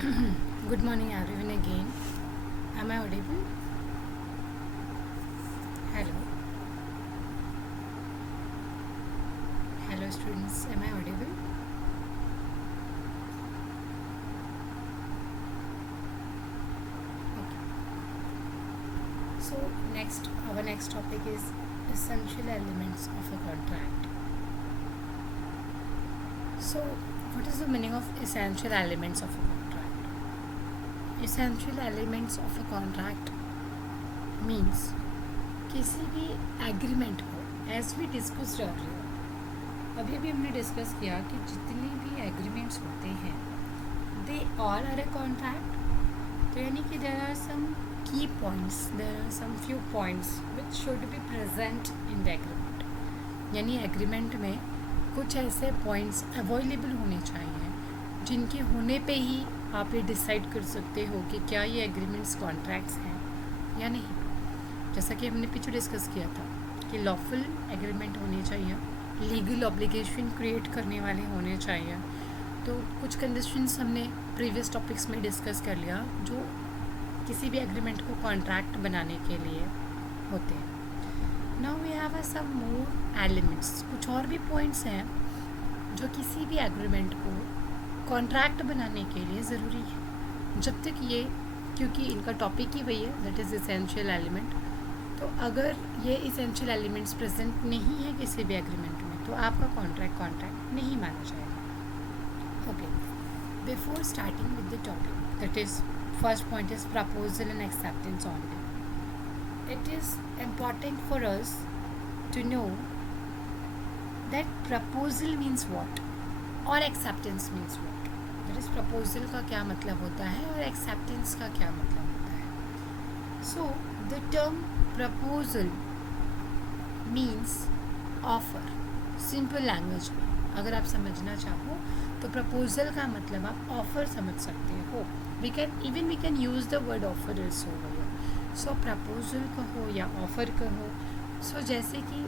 Good morning, everyone. Again, am I audible? Hello, hello, students. Am I audible? Okay. So our next topic is essential elements of a contract. So, what is the meaning of essential elements of a contract? Essential elements of a contract means किसी भी agreement को, as we discussed earlier, अभी अभी हमने discuss किया कि जितने भी एग्रीमेंट्स होते हैं they all are a contract. तो यानी कि there are some key points, there are some few points which should be present in the agreement. यानी एग्रीमेंट में कुछ ऐसे पॉइंट्स अवेलेबल होने चाहिए जिनके होने पे ही आप ये डिसाइड कर सकते हो कि क्या ये एग्रीमेंट्स कॉन्ट्रैक्ट्स हैं या नहीं. जैसा कि हमने पीछे डिस्कस किया था कि लॉफुल एग्रीमेंट होने चाहिए, लीगल ऑब्लिगेशन क्रिएट करने वाले होने चाहिए. तो कुछ कंडीशंस हमने प्रीवियस टॉपिक्स में डिस्कस कर लिया जो किसी भी एग्रीमेंट को कॉन्ट्रैक्ट बनाने के लिए होते हैं. Now we have some more elements. कुछ और भी पॉइंट्स हैं जो किसी भी एग्रीमेंट को कॉन्ट्रैक्ट बनाने के लिए ज़रूरी है. जब तक ये, क्योंकि इनका टॉपिक ही वही है, दैट इज़ एसेंशियल एलिमेंट. तो अगर ये इसेंशियल एलिमेंट्स प्रेजेंट नहीं है किसी भी एग्रीमेंट में तो आपका कॉन्ट्रैक्ट नहीं माना जाएगा. Okay, before starting with the topic, that is first point is proposal and acceptance only. It is important for us to know that proposal means what और acceptance means what. That is proposal का क्या मतलब होता है और acceptance का क्या मतलब होता है. So the term proposal means offer. Simple language में अगर आप समझना चाहो तो प्रपोजल का मतलब आप ऑफर समझ सकते हो. We can use the word offer also. So proposal कहो या ऑफर कहो. सो जैसे कि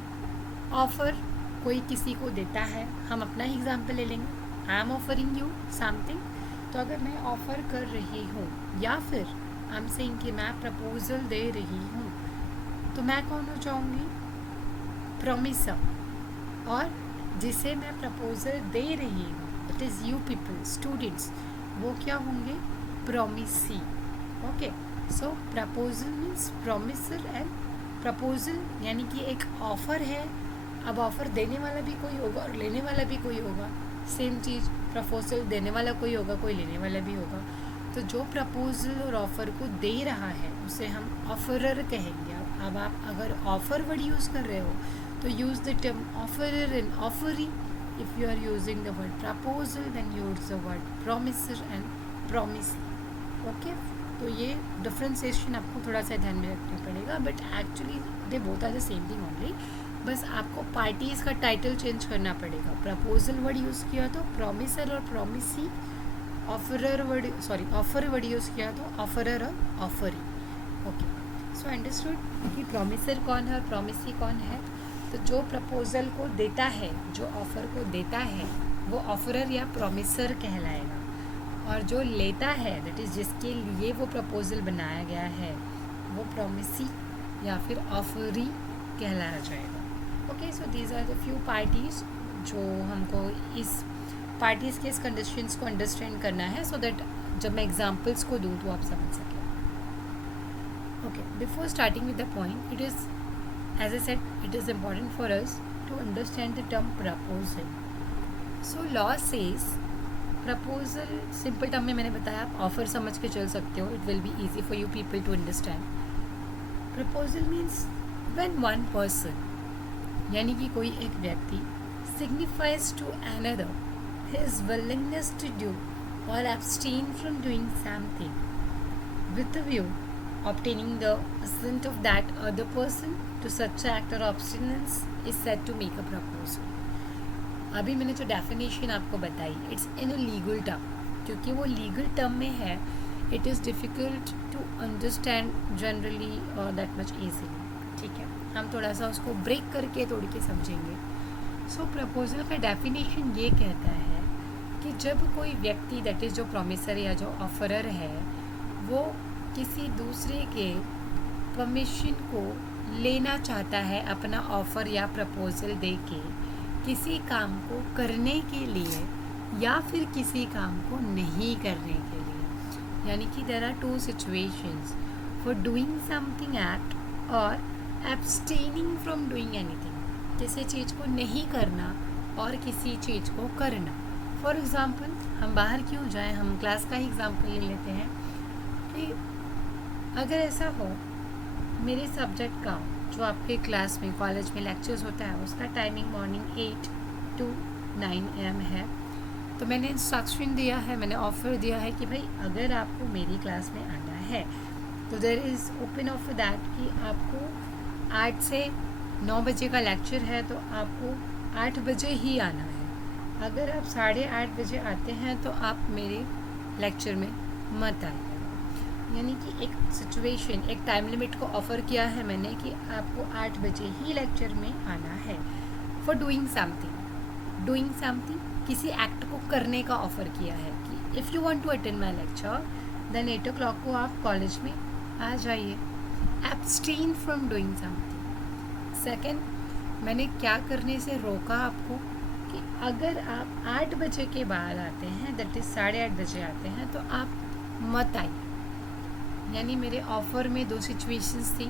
ऑफर कोई किसी को देता है, हम अपना ही एग्जाम्पल ले लेंगे. I am offering you something. तो अगर मैं ऑफ़र कर रही हूँ या फिर आई एम सेइंग कि मैं प्रपोजल दे रही हूँ तो मैं कौन हो जाऊँगी? प्रॉमिसर. और जिसे मैं प्रपोजल दे रही हूँ, that is you people, students, वो क्या होंगे? Promisee. Okay, so proposal means promisor and proposal यानी कि एक ऑफ़र है. अब ऑफ़र देने वाला भी कोई होगा और लेने वाला भी कोई होगा. सेम चीज़, प्रपोजल देने वाला कोई होगा, कोई लेने वाला भी होगा. तो जो प्रपोजल और ऑफ़र को दे रहा है उसे हम ऑफरर कहेंगे. अब आप अगर ऑफ़र वर्ड यूज़ कर रहे हो तो use the term offeror and offeree. If you are using the word proposal then use the word promisor and promisee. Okay, तो ये डिफ्रेंसिएशन आपको थोड़ा सा ध्यान में रखना पड़ेगा. But actually they both are the same thing only. बस आपको पार्टीज़ का टाइटल चेंज करना पड़ेगा. प्रपोजल वर्ड यूज़ किया तो प्रॉमिसर और प्रॉमिसी. ऑफर वर्ड यूज़ किया तो ऑफरर और ऑफरी. ओके, सो अंडरस्टूड कि प्रॉमिसर कौन है और प्रॉमिसी कौन है. तो जो प्रपोजल को देता है, जो ऑफ़र को देता है, वो ऑफरर या प्रॉमिसर कहलाएगा. और जो लेता है, दैट इज़ जिसके लिए वो प्रपोजल बनाया गया है, वो प्रॉमिसी या फिर ऑफरी कहलाया जाएगा. Okay, so these are the few parties जो हमको इस पार्टीज़ के इस कंडीशंस को अंडरस्टैंड करना है, सो दैट जब मैं एग्जांपल्स को दूँ तो आप समझ सकें. Okay, before starting with the point, it is, as I said, it is important for us to understand the term proposal. So law says proposal, simple term में मैंने बताया, आप ऑफर समझ के चल सकते हो. It will be easy for you people to understand. Proposal means when one person यानी कि कोई एक व्यक्ति signifies to another his willingness to do or abstain from doing something with the view obtaining the assent of that other person to such act or abstinence is said to make a proposal. अभी मैंने जो definition आपको बताई, it's in a legal term. क्योंकि वो legal term में है, it is difficult to understand generally और दैट मच ईजीली. ठीक है, हम थोड़ा सा उसको ब्रेक करके तोड़ के समझेंगे. सो प्रपोजल का डेफिनेशन ये कहता है कि जब कोई व्यक्ति दैट इज़ जो प्रॉमिसर या जो ऑफरर है वो किसी दूसरे के परमिशन को लेना चाहता है अपना ऑफ़र या प्रपोज़ल दे के किसी काम को करने के लिए या फिर किसी काम को नहीं करने के लिए, यानी कि there are two situations for doing something act और एब्सटेनिंग फ्रॉम डूइंग एनीथिंग, किसी चीज़ को नहीं करना और किसी चीज़ को करना। फॉर एग्ज़ाम्पल हम बाहर क्यों जाएं, हम क्लास का ही एग्ज़ाम्पल ले लेते हैं कि अगर ऐसा हो मेरे सब्जेक्ट का जो आपके क्लास में कॉलेज में लेक्चर्स होता है उसका टाइमिंग मॉर्निंग 8 to 9 AM है, तो मैंने इंस्ट्रक्शन दिया है, मैंने ऑफ़र दिया है कि भाई अगर आपको मेरी क्लास में आना है तो there is open offer that कि आपको 8 से 9 बजे का लेक्चर है तो आपको 8 बजे ही आना है। अगर आप 8:30 बजे आते हैं तो आप मेरे लेक्चर में मत आइए। यानी कि एक सिचुएशन, एक टाइम लिमिट को ऑफ़र किया है मैंने कि आपको 8 बजे ही लेक्चर में आना है फॉर डूइंग समथिंग, किसी एक्ट को करने का ऑफ़र किया है कि if you want to attend my lecture then 8 o'clock को आप कॉलेज में आ जाइए। Abstain from doing something. Second, मैंने क्या करने से रोका आपको कि अगर आप 8 बजे के बाद आते हैं दैट इज़ 8:30 बजे आते हैं तो आप मत आइए। यानी मेरे ऑफ़र में 2 सिचुएशंस थी,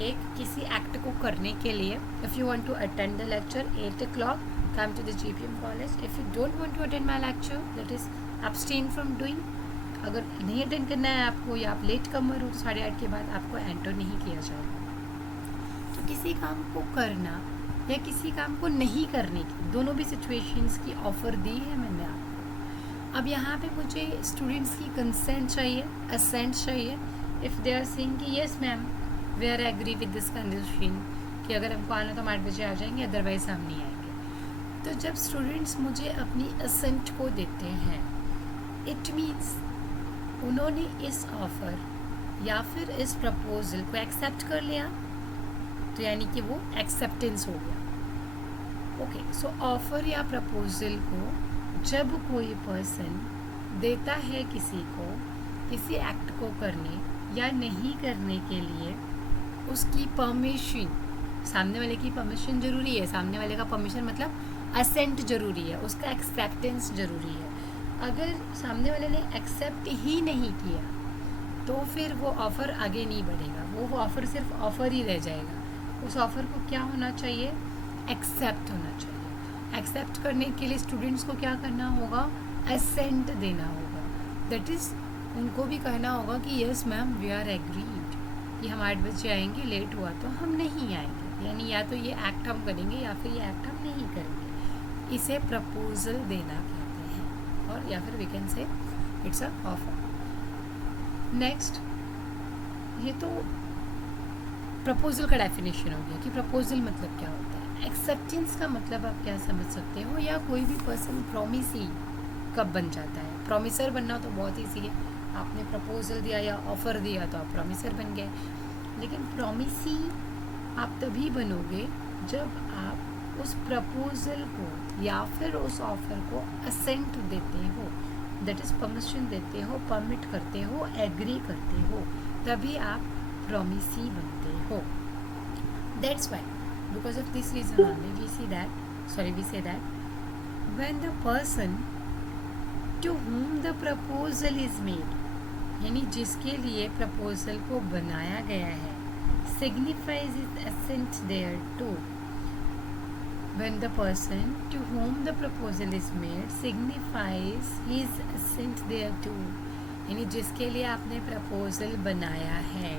एक किसी एक्ट को करने के लिए if you want to attend the lecture 8 o'clock come to the GPM college, if you don't want to attend my lecture that is abstain from doing. अगर नहीं अटेंड करना है आपको या आप लेट कमर हो तो 8:30 के बाद आपको एंटर नहीं किया जाएगा। तो किसी काम को करना या किसी काम को नहीं करने की दोनों भी सिचुएशंस की ऑफ़र दी है मैंने आपको। अब यहाँ पे मुझे स्टूडेंट्स की कंसेंट चाहिए, असेंट चाहिए। इफ़ दे आर सेइंग कि yes ma'am we are agree with this condition कि अगर हमको आना तो हम 8 बजे आ जाएंगे, अदरवाइज़ हम नहीं आएंगे। तो जब स्टूडेंट्स मुझे अपनी असेंट को देते हैं इट मीन्स उन्होंने इस ऑफ़र या फिर इस प्रपोज़ल को एक्सेप्ट कर लिया, तो यानी कि वो एक्सेप्टेंस हो गया। ओके, सो ऑफ़र या प्रपोज़ल को जब कोई पर्सन देता है किसी को किसी एक्ट को करने या नहीं करने के लिए, उसकी परमिशन, सामने वाले की परमिशन ज़रूरी है, सामने वाले का परमिशन मतलब असेंट ज़रूरी है, उसका एक्सेप्टेंस ज़रूरी है। अगर सामने वाले ने एक्सेप्ट ही नहीं किया तो फिर वो ऑफ़र आगे नहीं बढ़ेगा, वो ऑफ़र सिर्फ ऑफ़र ही रह जाएगा। उस ऑफ़र को क्या होना चाहिए, एक्सेप्ट होना चाहिए। एक्सेप्ट करने के लिए स्टूडेंट्स को क्या करना होगा, असेंट देना होगा। दैट इज़ उनको भी कहना होगा कि yes ma'am we are agreed कि हम 8 बजे आएंगे, लेट हुआ तो हम नहीं आएंगे, यानी या तो ये एक्ट हम करेंगे या फिर ये एक्ट हम नहीं करेंगे। इसे प्रपोज़ल देना कहते हैं, और या फिर we can say it's a offer. Next, ये तो प्रपोज़ल का डेफिनेशन हो गया कि प्रपोज़ल मतलब क्या होता है। एक्सेप्टेंस का मतलब आप क्या समझ सकते हो, या कोई भी पर्सन प्रॉमिसी कब बन जाता है। प्रॉमिसर बनना तो बहुत ईजी है, आपने प्रपोज़ल दिया या ऑफ़र दिया तो आप प्रॉमिसर बन गए। लेकिन प्रॉमिसी आप तभी बनोगे जब आप उस प्रपोज़ल को या फिर उस ऑफ़र को असेंट देते हो, दैट इज़ परमिशन देते हो, परमिट करते हो, एग्री करते हो, तभी आप प्रॉमिसी बनते हो। That's why, because of this reason only we say that when the person to whom the proposal is made, यानी जिसके लिए प्रपोज़ल को बनाया गया है, signifies his assent thereto. When the person to whom the proposal is made signifies his assent thereto, यानी जिसके लिए आपने प्रपोज़ल बनाया है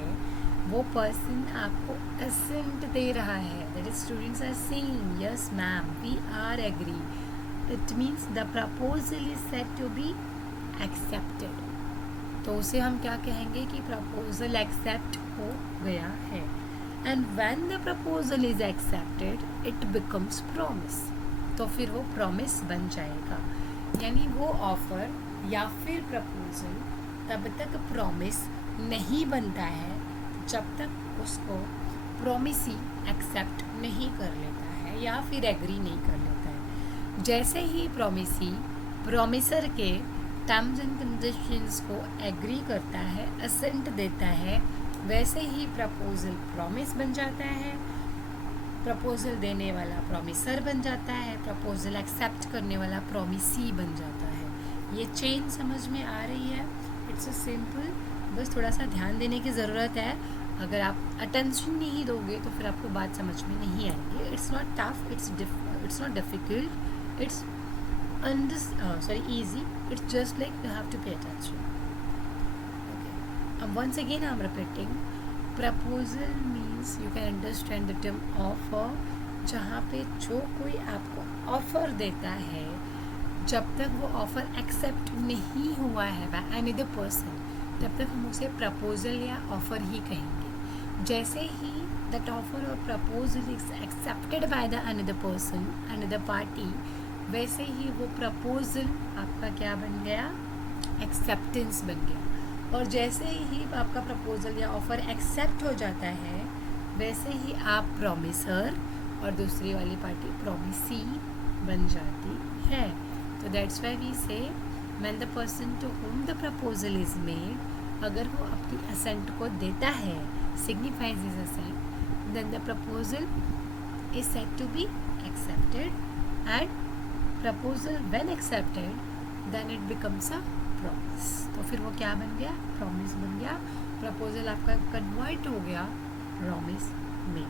वो पर्सन आपको असेंट दे रहा है। That is students are saying yes ma'am we are agree, it means the proposal is said to be accepted. तो उसे हम क्या कहेंगे कि प्रपोज़ल एक्सेप्ट हो गया है। And when the proposal is accepted it becomes promise, तो फिर वो प्रॉमिस बन जाएगा। यानी वो ऑफ़र या फिर प्रपोज़ल तब तक प्रॉमिस नहीं बनता है जब तक उसको प्रॉमिसी एक्सेप्ट नहीं कर लेता है या फिर एग्री नहीं कर लेता है। जैसे ही प्रॉमिसी प्रोमिसर के टर्म्स एंड कंडीशंस को एग्री करता है, असेंट देता है, वैसे ही प्रपोजल प्रॉमिस बन जाता है, प्रपोजल देने वाला प्रॉमिसर बन जाता है, प्रपोजल एक्सेप्ट करने वाला प्रॉमिसी बन जाता है। ये चेन समझ में आ रही है? इट्स अ सिंपल, बस थोड़ा सा ध्यान देने की ज़रूरत है। अगर आप अटेंशन नहीं दोगे तो फिर आपको बात समझ में नहीं आएगी। It's not tough, it's not difficult, it's easy. It's just like you have to pay attention. Okay. Once again I'm repeating. Proposal means you can understand the term offer. जहाँ पे जो कोई आपको ऑफ़र देता है, जब तक वो ऑफ़र एक्सेप्ट नहीं हुआ है बाय अनदर पर्सन, तब तक हम उसे प्रपोजल या ऑफ़र ही कहेंगे। जैसे ही दैट ऑफ़र और proposal is accepted by the another person, another party, वैसे ही वो प्रपोजल आपका क्या बन गया? एक्सेप्टेंस बन गया। और जैसे ही आपका प्रपोजल या ऑफ़र एक्सेप्ट हो जाता है, वैसे ही आप प्रॉमिसर और दूसरी वाली पार्टी प्रॉमिसी बन जाती है। तो that's why we say when the person to whom the proposal is made, अगर वो अपनी असेंट को देता है, signifies his assent, then the proposal is said to be accepted and proposal when accepted then it becomes a promise. तो फिर वो क्या बन गया? प्रॉमिस बन गया। प्रपोजल आपका कन्वर्ट हो गया प्रॉमिस में।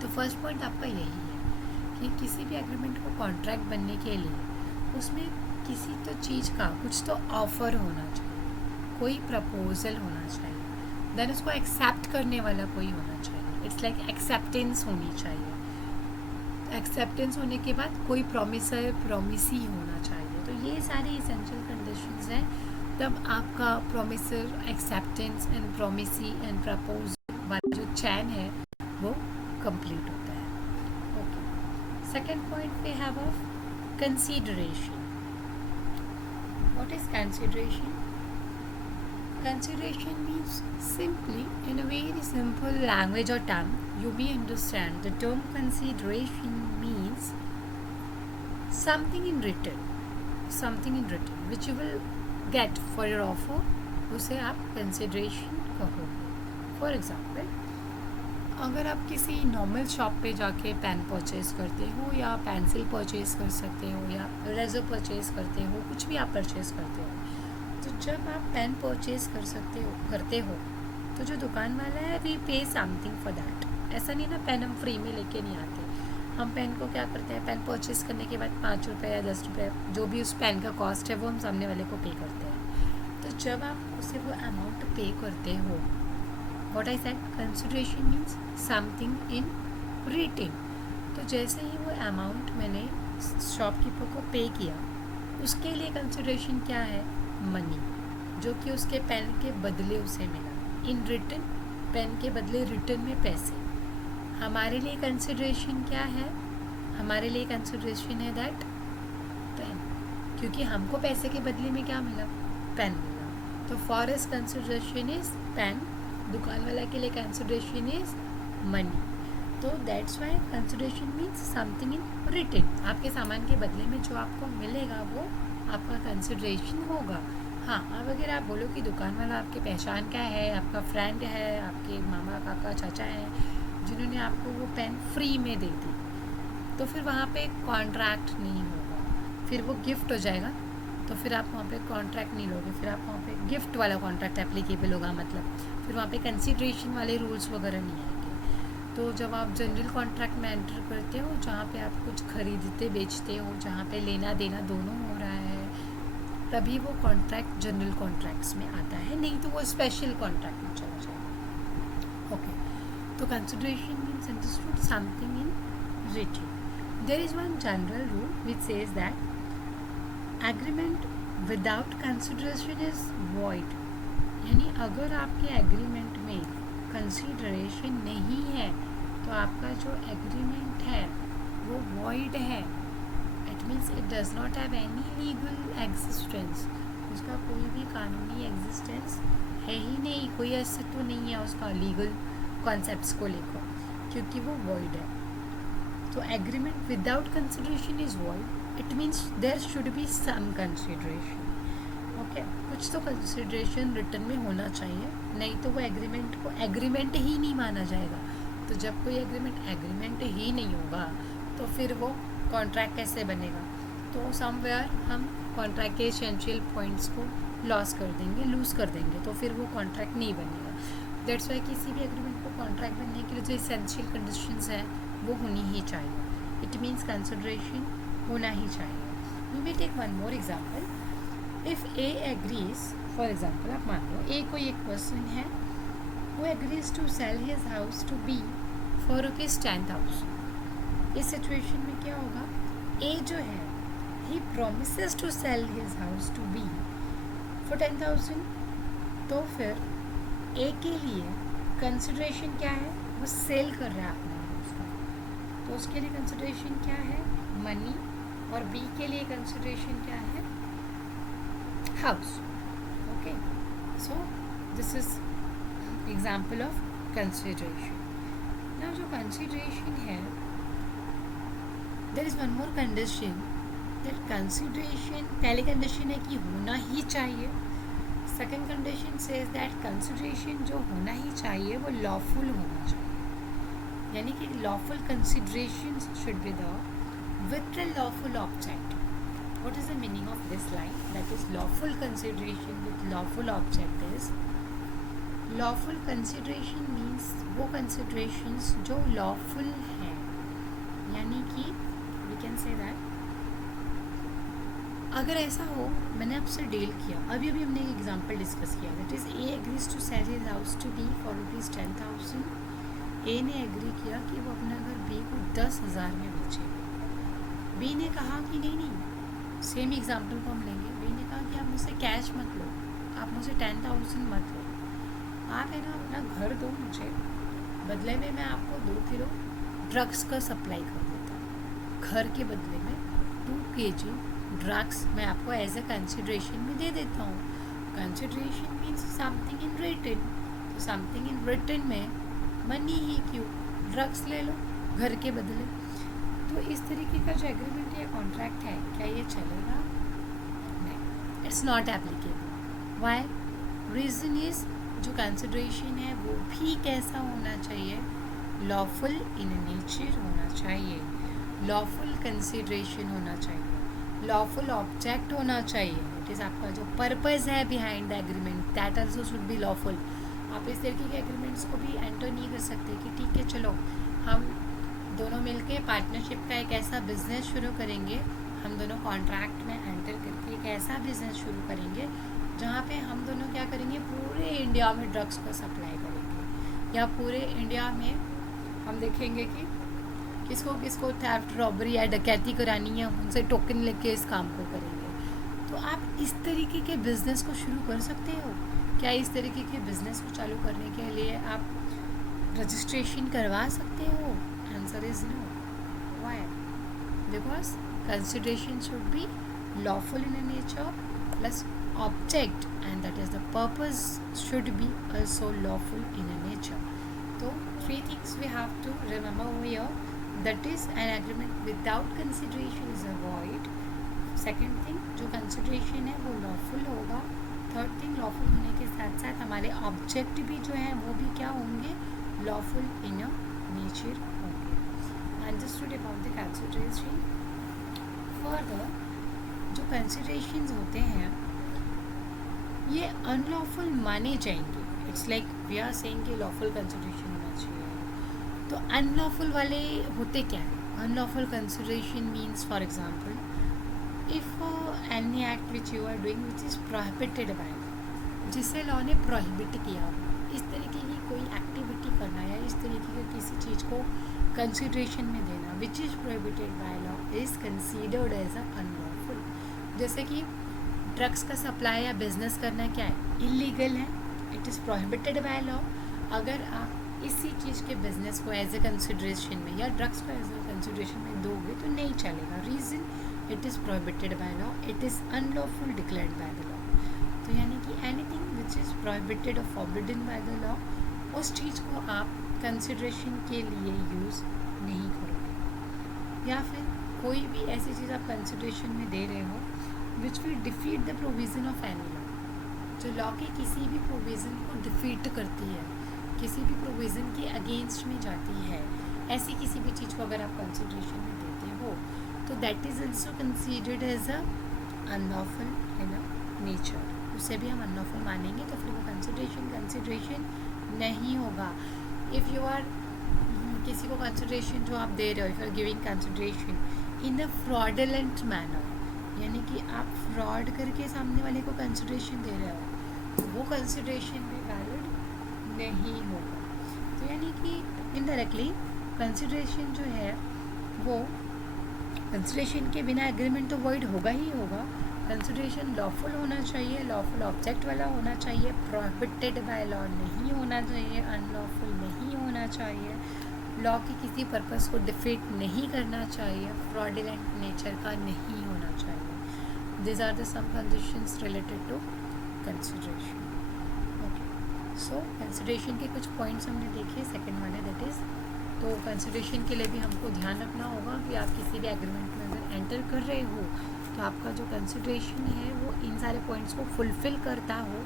तो फर्स्ट पॉइंट आपका यही है कि किसी भी एग्रीमेंट को कॉन्ट्रैक्ट बनने के लिए उसमें किसी तो चीज़ का कुछ तो ऑफ़र होना चाहिए, कोई प्रपोजल होना चाहिए, देन उसको एक्सेप्ट करने वाला कोई होना चाहिए। इट्स लाइक एक्सेप्टेंस होनी चाहिए। एक्सेप्टेंस होने के बाद कोई प्रॉमिसर प्रॉमिसी होना चाहिए। तो ये सारे इसेंशियल कंडीशंस हैं, तब आपका promisor, acceptance and promisee and proposal वाला जो चैन है वो कंप्लीट होता है। Okay, second point we have of consideration. What is consideration? Consideration means simply, in a very simple language or term, you may understand the term consideration means something in return which you will get for your offer, उसे आप consideration कहोगे। For example, अगर आप किसी normal shop पे जाके pen purchase करते हो या पेंसिल परचेज़ कर सकते हो या रेज़र परचेज़ करते हो, कुछ भी आप परचेज़ करते हो, तो जब आप पेन परचेज़ करते हो तो जो दुकान वाला है वी पे समथिंग फॉर दैट। ऐसा नहीं ना पेन हम फ्री में लेके नहीं आते। हम पेन को क्या करते हैं, पेन परचेज़ करने के बाद 5 रुपये या 10 रुपये जो भी उस पेन का कॉस्ट है वो हम सामने वाले को पे करते हैं। तो जब आप उसे वो अमाउंट पे करते हो, what I said, consideration means something in return. तो जैसे ही वो अमाउंट मैंने शॉपकीपर को पे किया, उसके लिए कंसिडरेशन क्या है? मनी, जो कि उसके पेन के बदले उसे मिला। इन रिटर्न, पेन के बदले रिटर्न में पैसे। हमारे लिए कंसिडरेशन क्या है? हमारे लिए कंसिडरेशन है दैट पेन, क्योंकि हमको पैसे के बदले में क्या मिला? पेन मिला। तो for us consideration is pen, दुकान वाला के लिए कंसिडरेशन इज मनी। तो that's why consideration means something in return. आपके सामान के बदले में जो आपको मिलेगा वो आपका कंसिडरेशन होगा। हाँ, अब अगर आप बोलो कि दुकान वाला आपके पहचान का है, आपका फ्रेंड है, आपके मामा, काका, चाचा हैं जिन्होंने आपको वो पेन फ्री में दे दी, तो फिर वहाँ पे कॉन्ट्रैक्ट नहीं होगा, फिर वो गिफ्ट हो जाएगा। तो फिर आप वहाँ पे कॉन्ट्रैक्ट नहीं लोगे, फिर आप वहाँ पे गिफ्ट वाला कॉन्ट्रैक्ट एप्लीकेबल होगा। मतलब फिर वहाँ पे कंसिडरेशन वाले रूल्स वगैरह नहीं आएंगे। तो जब आप जनरल कॉन्ट्रैक्ट में एंटर करते हो, जहाँ पे आप कुछ खरीदते बेचते हो, जहाँ पे लेना देना दोनों हो रहा है, तभी वो कॉन्ट्रैक्ट जनरल कॉन्ट्रैक्ट्स में आता है, नहीं तो वो स्पेशल कॉन्ट्रैक्ट में चला जाएगा। ओके, तो consideration means understood something in return. There is one general rule which says that agreement without consideration is void. यानी अगर आपके एग्रीमेंट में कंसिडरेशन नहीं है तो आपका जो एग्रीमेंट है वो वॉइड है। It means it does not have any legal existence. उसका कोई भी कानूनी एग्जिस्टेंस है ही नहीं, कोई अस्तित्व तो नहीं है उसका लीगल कॉन्सेप्ट्स को लेकर, क्योंकि वो वॉइड है। तो agreement without consideration is void, it means there should be some consideration. Okay, कुछ तो कंसिडरेशन रिटर्न में होना चाहिए, नहीं तो वो एग्रीमेंट को एग्रीमेंट ही नहीं माना जाएगा। तो जब कोई एग्रीमेंट ही नहीं होगा तो फिर वो कॉन्ट्रैक्ट कैसे बनेगा? तो समवेयर हम कॉन्ट्रैक्ट के एसेंशियल पॉइंट्स को लूज़ कर देंगे, तो फिर वो कॉन्ट्रैक्ट नहीं बनेगा। दैट्स वाई किसी भी एग्रीमेंट को कॉन्ट्रैक्ट बनने के लिए जो एसेंशियल कंडीशंस हैं वो होनी ही चाहिए। इट मीन्स कंसिडरेशन होना ही चाहिए। We will take one more example. If A agrees, for example आप मान लो ए कोई एक पर्सन है, वो agrees to sell his house to B for ₹10,000। इस सिचुएशन में क्या होगा? ए जो है he promises to sell his house to B for 10,000। तो फिर ए के लिए कंसिडरेशन क्या है? वो सेल कर रहा है अपना हाउस को, तो उसके लिए कंसिडरेशन क्या है? मनी। और बी के लिए कंसिडरेशन क्या है? House. Okay, so this is example of consideration. Now जो कंसिडरेशन है, there is one more condition that consideration, पहली कंडीशन है कि होना ही चाहिए। Second condition says that consideration जो होना ही चाहिए वो लॉफुल होना चाहिए, यानी कि lawful consideration should be the with the lawful object. What is the meaning of this line? That is lawful consideration with lawful object is, lawful consideration means वो considerations जो lawful हैं, यानी कि we can say that अगर ऐसा हो, मैंने आपसे डील किया, अभी हमने एक एग्जांपल डिस्कस किया, that is A agrees to sell his house to B for ₹10,000। A ने एग्री किया कि वो अपना घर बी को 10,000 में बेचेगा। बी ने कहा कि नहीं, सेम एग्जाम्पल को हम लेंगे। बी ने कहा कि आप मुझसे कैश मत लो, आप मुझे 10,000 मत लो, आप है ना अपना घर दो मुझे, बदले में मैं आपको 2 किलो ड्रग्स का सप्लाई कर देता हूँ। घर के बदले में 2 kg ड्रग्स मैं आपको एज ए कंसिडरेशन में दे देता हूँ। Consideration means something in return, तो समथिंग इन रिटर्न में मनी ही क्यों, ड्रग्स ले लो घर के बदले। तो इस तरीके का जो एग्रीमेंट या कॉन्ट्रैक्ट है, क्या ये चलेगा? नहीं, it's not applicable. Why? Reason is जो कंसिडरेशन है वो भी कैसा होना चाहिए? लॉफुल इन नेचर होना चाहिए, लॉफुल कंसिडरेशन होना चाहिए, लॉफुल ऑब्जेक्ट होना चाहिए। इट इज़ आपका जो पर्पज़ है behind the agreement, that also should be lawful. आप इस तरीके के एग्रीमेंट्स को भी एंटर नहीं कर सकते कि ठीक है चलो हम दोनों मिलके पार्टनरशिप का एक ऐसा बिजनेस शुरू करेंगे, हम दोनों कॉन्ट्रैक्ट में एंटर करके एक ऐसा बिजनेस शुरू करेंगे जहाँ पे हम दोनों क्या करेंगे, पूरे इंडिया में ड्रग्स को सप्लाई करेंगे, या पूरे इंडिया में हम देखेंगे कि किसको किसको थेफ्ट, रॉबरी या डकैती करानी है, उनसे टोकन लेके इस काम को करेंगे। तो आप इस तरीके के बिज़नेस को शुरू कर सकते हो क्या? इस तरीके के बिज़नेस को चालू करने के लिए आप रजिस्ट्रेशन करवा सकते हो? Answer is no. Why? Because consideration should be lawful in nature plus object, and that is the purpose should be also lawful in nature. So 3 things we have to remember over here. That is, an agreement without consideration is a void. Second thing, जो consideration है वो lawful होगा। Third thing, lawful होने के साथ साथ हमारे object भी जो हैं वो भी क्या होंगे? lawful in nature होंगे। Understood about the consideration. Further, जो considerations होते हैं ये unlawful माने जाएंगे। It's like we are saying कि lawful consideration होना चाहिए। तो unlawful वाले होते क्या है? Unlawful consideration means, for example, if any act which you are doing which is prohibited by, जिसे लॉ ने prohibit किया हो, इस तरीके की कोई एक्टिविटी करना या इस तरीके की किसी चीज़ को कंसिडरेशन में देना which is prohibited by law is considered as a unlawful. जैसे कि ड्रग्स का सप्लाई या बिजनेस करना क्या है? इलीगल है, it is prohibited by law. अगर आप इसी चीज़ के बिजनेस को एज ए कंसिडरेशन में या ड्रग्स को एज ए कंसिडरेशन में दोगे तो नहीं चलेगा। Reason, it is prohibited by law, it is unlawful declared by the law. तो यानी कि एनीथिंग विच इज़ प्रोहिबिटेड और फॉरबिडन बाय द लॉ, उस चीज़ को आप कंसिडरेशन के लिए यूज़ नहीं करोगे। या फिर कोई भी ऐसी चीज़ आप कंसिडरेशन में दे रहे हो which will defeat the provision of any law, जो लॉ के किसी भी प्रोविज़न को डिफीट करती है, किसी भी प्रोविज़न के अगेंस्ट में जाती है, ऐसी किसी भी चीज़ को अगर आप कंसिडरेशन में देते हो तो that is also considered as a unlawful in a nature, उसे भी हम अनलॉफुल मानेंगे तो फिर वो कंसिडरेशन नहीं होगा. इफ़ यू आर किसी को कंसिडरेशन जो आप दे रहे हो, if you are giving consideration in a fraudulent manner, यानी कि आप फ्रॉड करके सामने वाले को कंसिडरेशन दे रहे हो, तो वो कंसिडरेशन भी वैलिड नहीं होगा. तो यानी कि इनडायरेक्टली कंसिडरेशन जो है वो कंसिडरेशन के बिना एग्रीमेंट तो वॉइड होगा ही होगा. कंसिडरेशन लॉफुल होना चाहिए, लॉफुल ऑब्जेक्ट वाला होना चाहिए, प्रोहिबिटेड बाय लॉ नहीं होना चाहिए, अनलॉफुल नहीं होना चाहिए, लॉ की किसी पर्पस को डिफीट नहीं करना चाहिए, फ्रॉडुलेंट नेचर का नहीं होना चाहिए. This are the some conditions related to consideration. Okay, so consideration के कुछ पॉइंट्स हमने देखे. सेकंड वाले दैट इज़, तो कंसिडरेशन के लिए भी हमको ध्यान रखना होगा कि आप किसी भी एग्रीमेंट में अगर एंटर कर रहे हो तो आपका जो कंसिडरेशन है वो इन सारे पॉइंट्स को फुलफ़िल करता हो,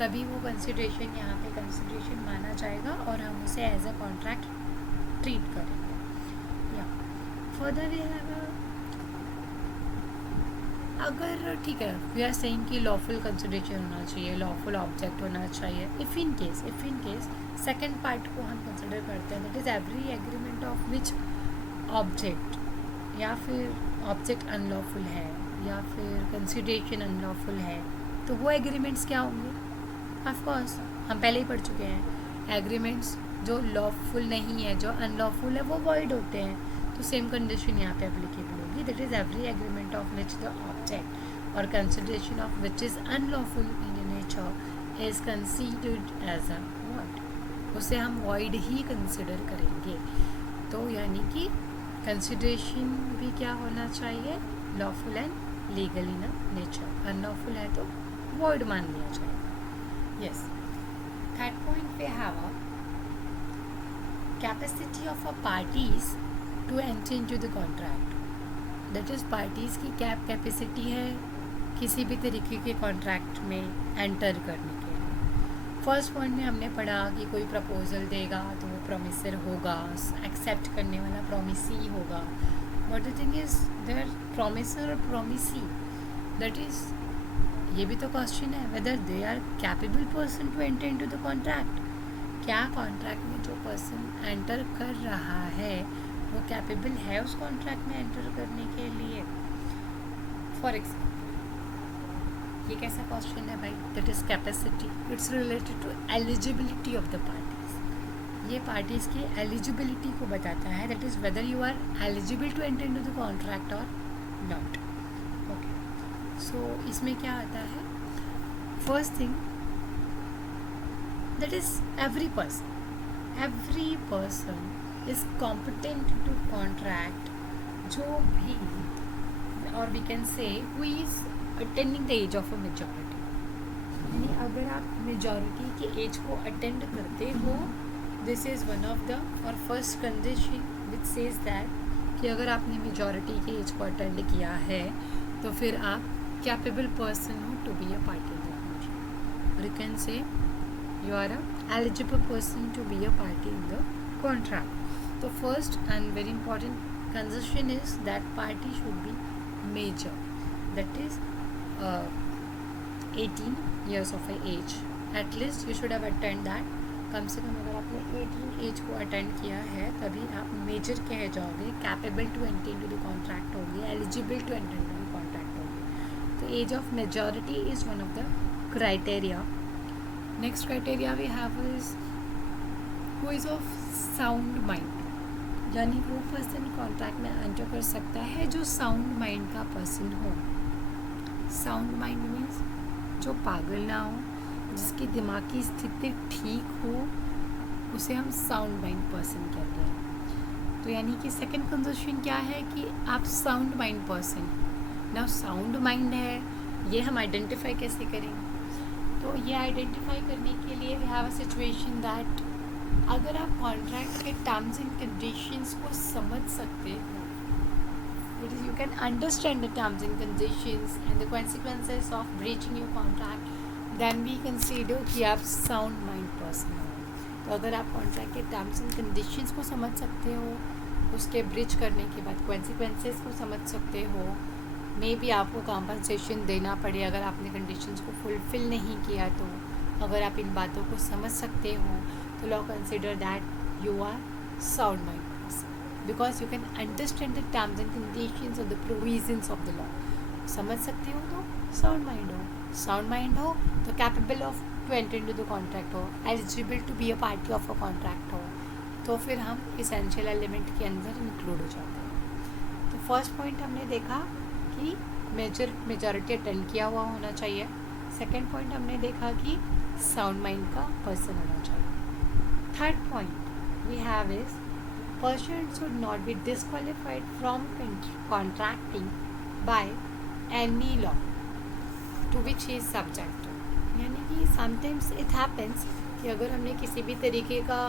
तभी वो कंसिडरेशन यहाँ पे कंसिडरेशन माना जाएगा और हम उसे एज अ कॉन्ट्रैक्ट ट्रीट करेंगे. या फर्दर वी हैव अगर ठीक है वी आर सेइंग कि लॉफुल कंसिडरेशन होना चाहिए, लॉफुल ऑब्जेक्ट होना चाहिए. If in case second part को हम कंसिडर करते हैं, that is every agreement of which object या फिर ऑब्जेक्ट अनलॉफुल है या फिर कंसिडरेशन अनलॉफुल है, तो वो एग्रीमेंट्स क्या होंगे? ऑफ कोर्स हम पहले ही पढ़ चुके हैं, एग्रीमेंट्स जो लॉफुल नहीं है, जो अनलॉफुल है, वो वॉइड होते हैं. तो सेम कंडीशन यहाँ पे एप्लीकेबल होगी. That is every agreement of which the object or consideration of which is unlawful in nature is considered as a void, उसे हम वॉइड ही कंसिडर करेंगे. तो यानी कि कंसिडरेशन भी क्या होना चाहिए? Lawful and legal in nature. Unlawful है तो वॉइड मान लिया जाएगा. यस. थर्ड पॉइंट पे have a capacity of a parties to enter into the contract. That is parties की क्या कैपेसिटी है किसी भी तरीके के कॉन्ट्रैक्ट में एंटर करने के लिए. फर्स्ट पॉइंट में हमने पढ़ा कि कोई प्रपोजल देगा तो वो प्रोमिसर होगा, एक्सेप्ट करने वाला प्रोमिसी होगा. But the thing is there promisor और प्रोमिसी, दैट इज़ ये भी तो क्वेश्चन है whether they are capable person to enter into the contract. क्या कॉन्ट्रैक्ट में जो पर्सन एंटर कर रहा है वो कैपेबल है उस कॉन्ट्रैक्ट में एंटर करने के लिए. फॉर एग्जाम्पल ये कैसा क्वेश्चन है भाई? That is capacity. It's related to eligibility of the parties. ये पार्टीज़ की एलिजिबिलिटी को बताता है. That is whether you are eligible to enter into the contract और नॉट. ओके, सो इसमें क्या आता है? First thing that is every person is competent to contract, जो भी, और we can say who is attending the age of a majority. यानी अगर आप मेजॉरिटी की एज को अटेंड करते हो, this is one of the और first condition which says that कि अगर आपने मेजॉरिटी की एज को अटेंड किया है तो फिर आप कैपेबल पर्सन हो to be a party in the contract. और you can say you are a eligible person to be a party in the contract. So first and very important condition is that party should be major, that is 18 years of age. At least you should have attended that. कम से कम अगर आपने 18 as को attend किया है तभी आप major कहे जाओगे, capable to enter into the contract होगी, eligible to enter into the contract होगी. तो age of majority is one of the criteria. Next criteria we have is who is of sound mind, यानी वो person contract में enter कर सकता है जो साउंड माइंड का पर्सन हो. साउंड माइंड मीन्स जो पागल ना हो, जिसकी दिमागी स्थिति ठीक हो, उसे हम साउंड माइंड पर्सन कहते हैं. तो यानी कि सेकंड कंडीशन क्या है कि आप साउंड माइंड पर्सन. ना साउंड माइंड है ये हम आइडेंटिफाई कैसे करेंगे? तो ये आइडेंटिफाई करने के लिए we have a situation that अगर आप कॉन्ट्रैक्ट के टर्म्स एंड कंडीशंस को समझ सकते हो It is you can understand the terms and conditions and the consequences of breaching your contract. Then we consider कि आप sound mind person हो. तो अगर आप कॉन्ट्रैक्ट के टर्म्स एंड कंडीशंस को समझ सकते हो, उसके ब्रिज करने के बाद कॉन्सिक्वेंसेस को समझ सकते हो, मे बी आपको कॉम्पनसेशन देना पड़े अगर आपने कंडीशंस को फुलफ़िल नहीं किया, तो अगर आप इन बातों को समझ सकते हो तो law consider that you are sound mind person because you can understand the terms and conditions or the provisions of the law. समझ सकते हो तो साउंड माइंड हो. साउंड माइंड हो तो capable of to enter into the contract हो, eligible to be a party of a contract हो, तो फिर हम इसेंशियल एलिमेंट के अंदर इंक्लूड हो जाते हैं. तो फर्स्ट पॉइंट हमने देखा कि मेजॉरिटी अटेंड किया हुआ होना चाहिए. सेकेंड पॉइंट हमने देखा कि साउंड माइंड का पर्सन होना चाहिए. Third point we have is person should not be disqualified from contracting by any law to which he is subject. यानी कि समटाइम्स इट हैपन्स कि अगर हमने किसी भी तरीके का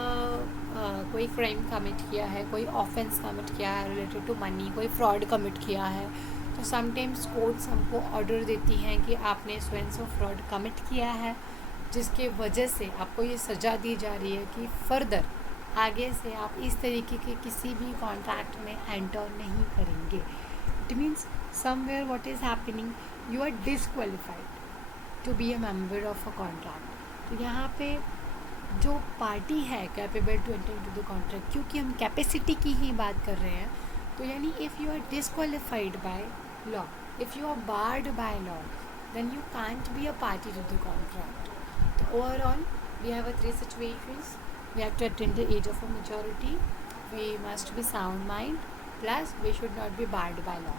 कोई क्राइम कमिट किया है, कोई ऑफेंस कमिट किया है रिलेटेड टू मनी, कोई फ्रॉड कमिट किया है, तो समटाइम्स कोर्ट्स हमको ऑर्डर देती हैं कि आपने so and so fraud commit किया है, जिसके वजह से आपको ये सज़ा दी जा रही है कि फर्दर आगे से आप इस तरीके के किसी भी कॉन्ट्रैक्ट में एंटर नहीं करेंगे. It means somewhere what is happening, you are disqualified to be a member of a contract. तो यहाँ पे जो पार्टी है capable to enter into the contract, क्योंकि हम कैपेसिटी की ही बात कर रहे हैं, तो यानी if you are disqualified by law, if you are barred by law, then you can't be a party to the contract. तो overall we have a 3 situations. We have to attain the age of a majority, we must be sound mind, plus we should not be barred by law.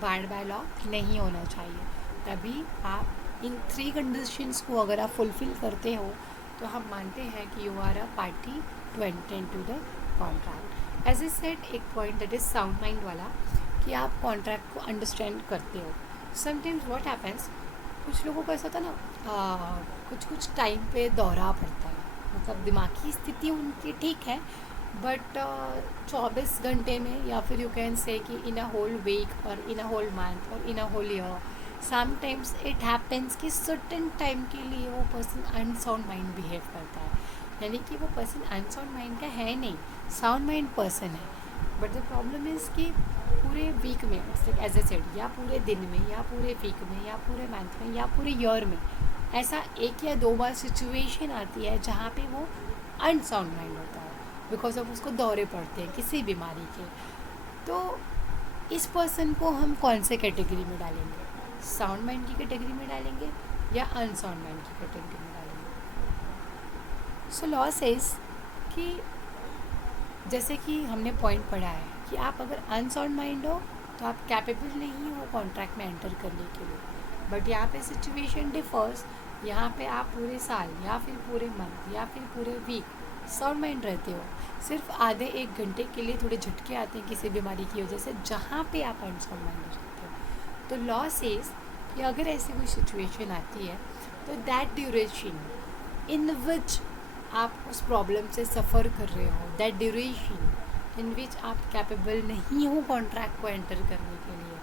Barred by law नहीं होना चाहिए. तभी आप इन 3 conditions को अगर आप fulfil करते हो तो हम मानते हैं कि you are a party to enter into the contract. As a said एक point that is sound mind वाला कि आप कॉन्ट्रैक्ट को अंडरस्टैंड करते हो. समटाइम्स व्हाट हैपेंस, कुछ लोगों को ऐसा होता है ना, कुछ टाइम पे दौरा पड़ता है, मतलब दिमागी स्थिति उनकी ठीक है, बट 24 घंटे में या फिर यू कैन से कि इन अ होल वीक और इन अ होल मंथ और in a whole year, sometimes it happens कि सर्टेन टाइम के लिए वो पर्सन अनसाउंड माइंड बिहेव करता है. यानी कि वो पर्सन अनसाउंड माइंड का है नहीं, साउंड माइंड पर्सन है. बट द प्रॉब्लम इज़ कि पूरे वीक में, एज ए सेड, या पूरे दिन में या पूरे वीक में या पूरे मंथ में या पूरे ईयर में ऐसा 1 या 2 बार सिचुएशन आती है जहाँ पे वो अनसाउंड माइंड होता है बिकॉज ऑफ उसको दौरे पड़ते हैं किसी बीमारी के. तो इस पर्सन को हम कौन से कैटेगरी में डालेंगे, साउंड माइंड की कैटेगरी में डालेंगे या अनसाउंड माइंड की कैटेगरी में डालेंगे. सो लॉ सेज कि जैसे कि हमने पॉइंट पढ़ा है कि आप अगर अनसाउंड माइंड हो तो आप कैपेबल नहीं हो कॉन्ट्रैक्ट में एंटर करने के लिए. बट यहाँ पे सिचुएशन डिफर्स. यहाँ पे आप पूरे साल या फिर पूरे मंथ या फिर पूरे वीक साउंड माइंड रहते हो, सिर्फ आधे 1 घंटे के लिए थोड़े झटके आते हैं किसी बीमारी की वजह से, जहाँ पे आप अनसाउंड माइंड रहते हो. तो लॉ सेज कि अगर ऐसी कोई सिचुएशन आती है तो दैट ड्यूरेशन इन विच आप उस प्रॉब्लम से सफ़र कर रहे हो, दैट ड्यूरेशन इन विच आप कैपेबल नहीं हो कॉन्ट्रैक्ट को एंटर करने के लिए,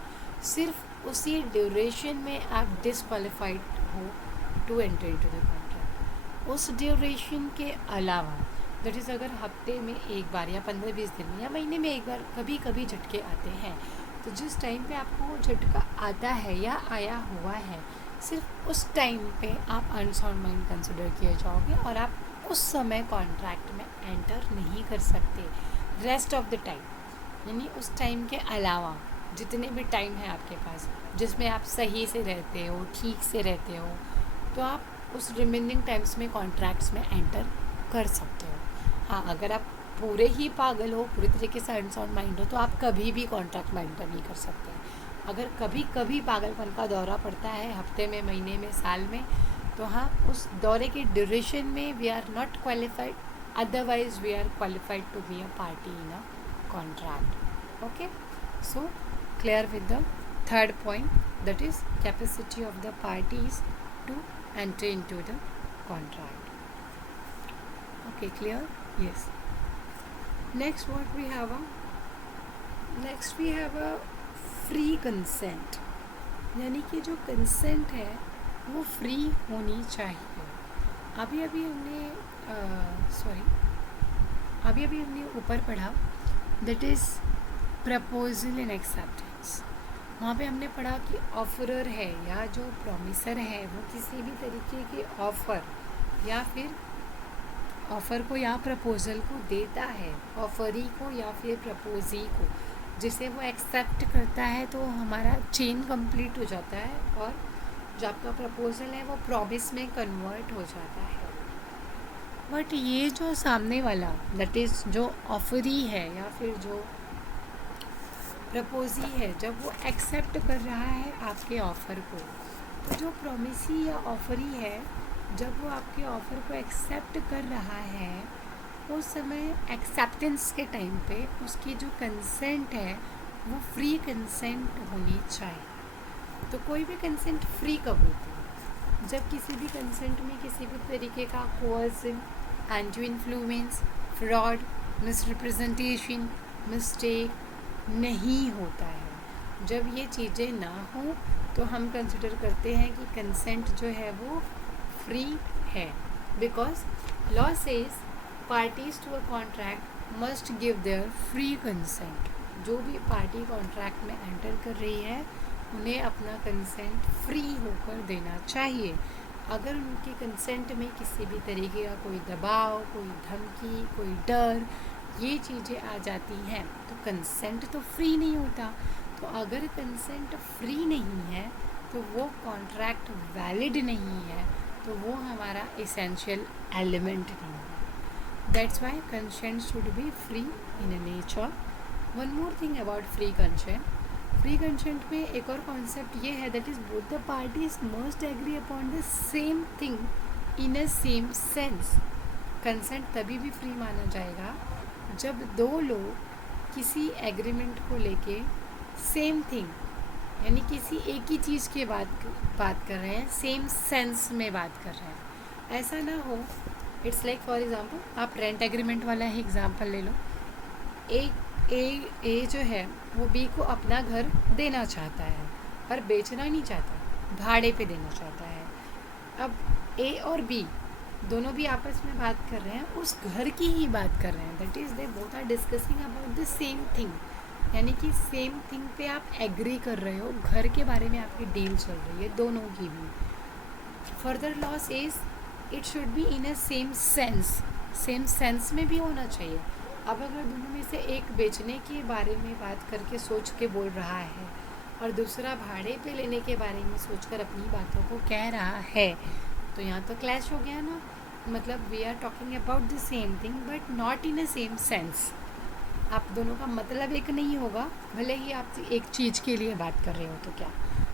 सिर्फ उसी ड्यूरेशन में आप डिसक्वालीफाइड हो to enter into the contract. उस ड्यूरेशन के अलावा, दैट इज़ अगर हफ्ते में एक बार या 15-20 दिन में या महीने में एक बार कभी कभी झटके आते हैं, तो जिस टाइम पे आपको वो झटका आता है या आया हुआ है, सिर्फ उस टाइम पे आप अनसाउंड माइंड कंसिडर किए जाओगे और आप उस समय कॉन्ट्रैक्ट में एंटर नहीं कर सकते. रेस्ट ऑफ द टाइम, यानी उस टाइम के अलावा जितने भी टाइम है आपके पास जिसमें आप सही से रहते हो, ठीक से रहते हो, तो आप उस रिमेनिंग टाइम्स में कॉन्ट्रैक्ट्स में एंटर कर सकते हो. हाँ, अगर आप पूरे ही पागल हो, पूरी तरीके से अनसाउंड माइंड हो, तो आप कभी भी कॉन्ट्रैक्ट में एंटर नहीं कर सकते. अगर कभी कभी पागलपन का दौरा पड़ता है हफ्ते में, महीने में, साल में, तो हाँ, उस दौरे की ड्यूरेशन में we are not qualified, otherwise we are qualified to be a party in a contract. Okay, so clear with the third point, that is capacity of the parties to enter into the contract. Okay, clear? Yes. Next we have a free consent, यानी कि जो consent है वो free होनी चाहिए। अभी अभी हमने ऊपर पढ़ा, that is proposal and acceptance. वहाँ पे हमने पढ़ा कि ऑफरर है या जो प्रॉमिसर है वो किसी भी तरीके के ऑफ़र या फिर ऑफ़र को या प्रपोज़ल को देता है, ऑफरी को या फिर प्रपोजी को, जिसे वो एक्सेप्ट करता है तो हमारा चेन कंप्लीट हो जाता है और जो आपका प्रपोज़ल है वो प्रॉमिस में कन्वर्ट हो जाता है। बट ये जो सामने वाला दैट इज़ जो ऑफरी है या फिर जो प्रपोजी है, जब वो एक्सेप्ट कर रहा है आपके ऑफ़र को, तो जो प्रॉमिसी या ऑफरी है जब वो आपके ऑफ़र को एक्सेप्ट कर रहा है, उस समय एक्सेप्टेंस के टाइम पे उसकी जो कंसेंट है वो फ्री कंसेंट होनी चाहिए। तो कोई भी कंसेंट फ्री कब होती है? जब किसी भी कंसेंट में किसी भी तरीके का coercive, anti influence, fraud, misrepresentation, mistake नहीं होता है। जब ये चीज़ें ना हो तो हम कंसिडर करते हैं कि कंसेंट जो है वो फ्री है, because law says parties to a contract must give their free consent. जो भी पार्टी कॉन्ट्रैक्ट में एंटर कर रही है उन्हें अपना कंसेंट फ्री होकर देना चाहिए। अगर उनके कंसेंट में किसी भी तरीके का कोई दबाव, कोई धमकी, कोई डर, ये चीज़ें आ जाती हैं तो कंसेंट तो फ्री नहीं होता। तो अगर कंसेंट फ्री नहीं है तो वो कॉन्ट्रैक्ट वैलिड नहीं है, तो वो हमारा एसेंशियल एलिमेंट नहीं है। That's why consent should be free in nature. One more thing about free consent, free consent में एक और कॉन्सेप्ट ये है that is both the parties must agree upon the same thing in a same sense. Consent तभी भी free माना जाएगा जब दो लोग किसी एग्रीमेंट को लेके सेम थिंग, यानी किसी एक ही चीज़ के बात कर रहे हैं, सेम सेंस में बात कर रहे हैं। ऐसा ना हो, इट्स लाइक फॉर एग्जांपल आप रेंट एग्रीमेंट वाला ही एग्जांपल ले लो। ए जो है वो बी को अपना घर देना चाहता है पर बेचना नहीं चाहता, भाड़े पे देना चाहता है। अब ए और बी दोनों भी आपस में बात कर रहे हैं, उस घर की ही बात कर रहे हैं, that is they both are discussing about the same thing, यानी कि सेम थिंग पे आप एग्री कर रहे हो, घर के बारे में आपकी डील चल रही है दोनों की भी। Further law says it should B in a same sense में भी होना चाहिए। अब अगर दोनों में से एक बेचने के बारे में बात करके सोच के बोल रहा है और दूसरा भाड़े पे लेने के बारे में सोचकर अपनी बातों को कह रहा है, तो यहाँ तो क्लैश हो गया ना। मतलब we are talking about the same thing but not in a same sense. आप दोनों का मतलब एक नहीं होगा, भले ही आप एक चीज़ के लिए बात कर रहे हो तो क्या।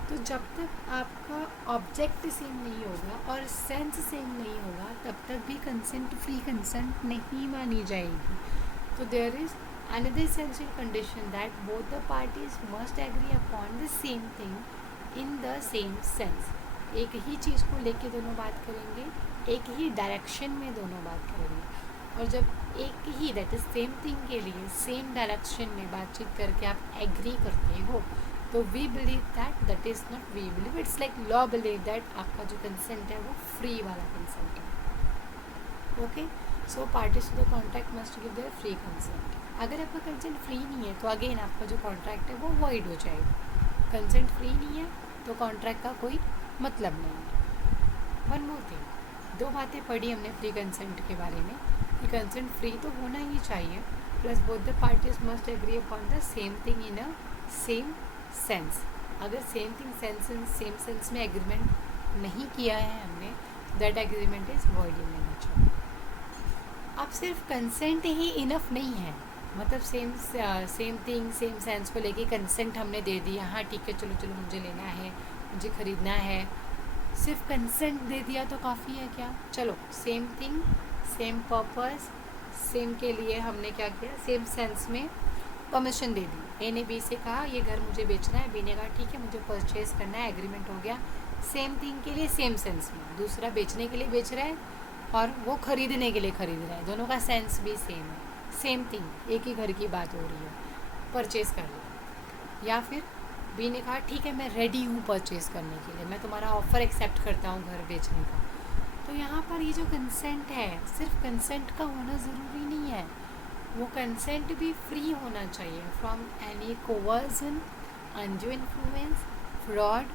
तो जब तक आपका ऑब्जेक्ट सेम नहीं होगा और सेंस सेम नहीं होगा तब तक भी कंसेंट फ्री कंसेंट नहीं मानी जाएगी। तो there is another essential condition that both the parties must agree upon the same thing in the same sense। एक ही चीज़ को लेके दोनों बात करेंगे, एक ही डायरेक्शन में दोनों बात करेंगे। और जब एक ही दैट इज सेम थिंग के लिए सेम डायरेक्शन में बातचीत करके आप एग्री करते हो तो we believe that is not we believe, it's like law believe that आपका जो कंसेंट है वो फ्री वाला कंसेंट है। Okay, so parties to the contract must give their free consent. अगर आपका कंसेंट फ्री नहीं है तो अगेन आपका जो कॉन्ट्रैक्ट है वो वॉइड हो जाएगा। कंसेंट फ्री नहीं है तो कॉन्ट्रैक्ट का कोई मतलब नहीं है। वन मोर थिंग, दो बातें पढ़ी हमने फ्री कंसेंट के बारे में कि कंसेंट फ्री तो होना ही चाहिए, plus both the parties must agree upon the same thing in a same sense. अगर सेम थिंग सेम सेंस में एग्रीमेंट नहीं किया है हमने, that agreement is void in nature. अब सिर्फ कंसेंट ही इनफ नहीं है, मतलब सेम थिंग सेम सेंस को लेके कंसेंट हमने दे दिया, हाँ ठीक है चलो चलो मुझे लेना है, मुझे ख़रीदना है, सिर्फ कंसेंट दे दिया तो काफ़ी है क्या? चलो same thing same purpose same के लिए हमने क्या किया, सेम सेंस में परमिशन दे दी। ए ने बी से कहा ये घर मुझे बेचना है, बी ने कहा ठीक है मुझे परचेज़ करना है, एग्रीमेंट हो गया। सेम थिंग के लिए सेम सेंस में, दूसरा बेचने के लिए बेच रहा है और वो ख़रीदने के लिए ख़रीद रहा है, दोनों का सेंस भी सेम है, सेम थिंग, एक ही घर की बात हो रही है, परचेज़ कर लिया। या फिर बी ने कहा ठीक है मैं रेडी हूँ परचेज़ करने के लिए, मैं तुम्हारा ऑफ़र एक्सेप्ट करता हूँ घर बेचने का। तो यहाँ पर ये जो कंसेंट है, सिर्फ कंसेंट का होना ज़रूरी नहीं है, वो कंसेंट भी फ्री होना चाहिए from any coercion, undue influence, fraud,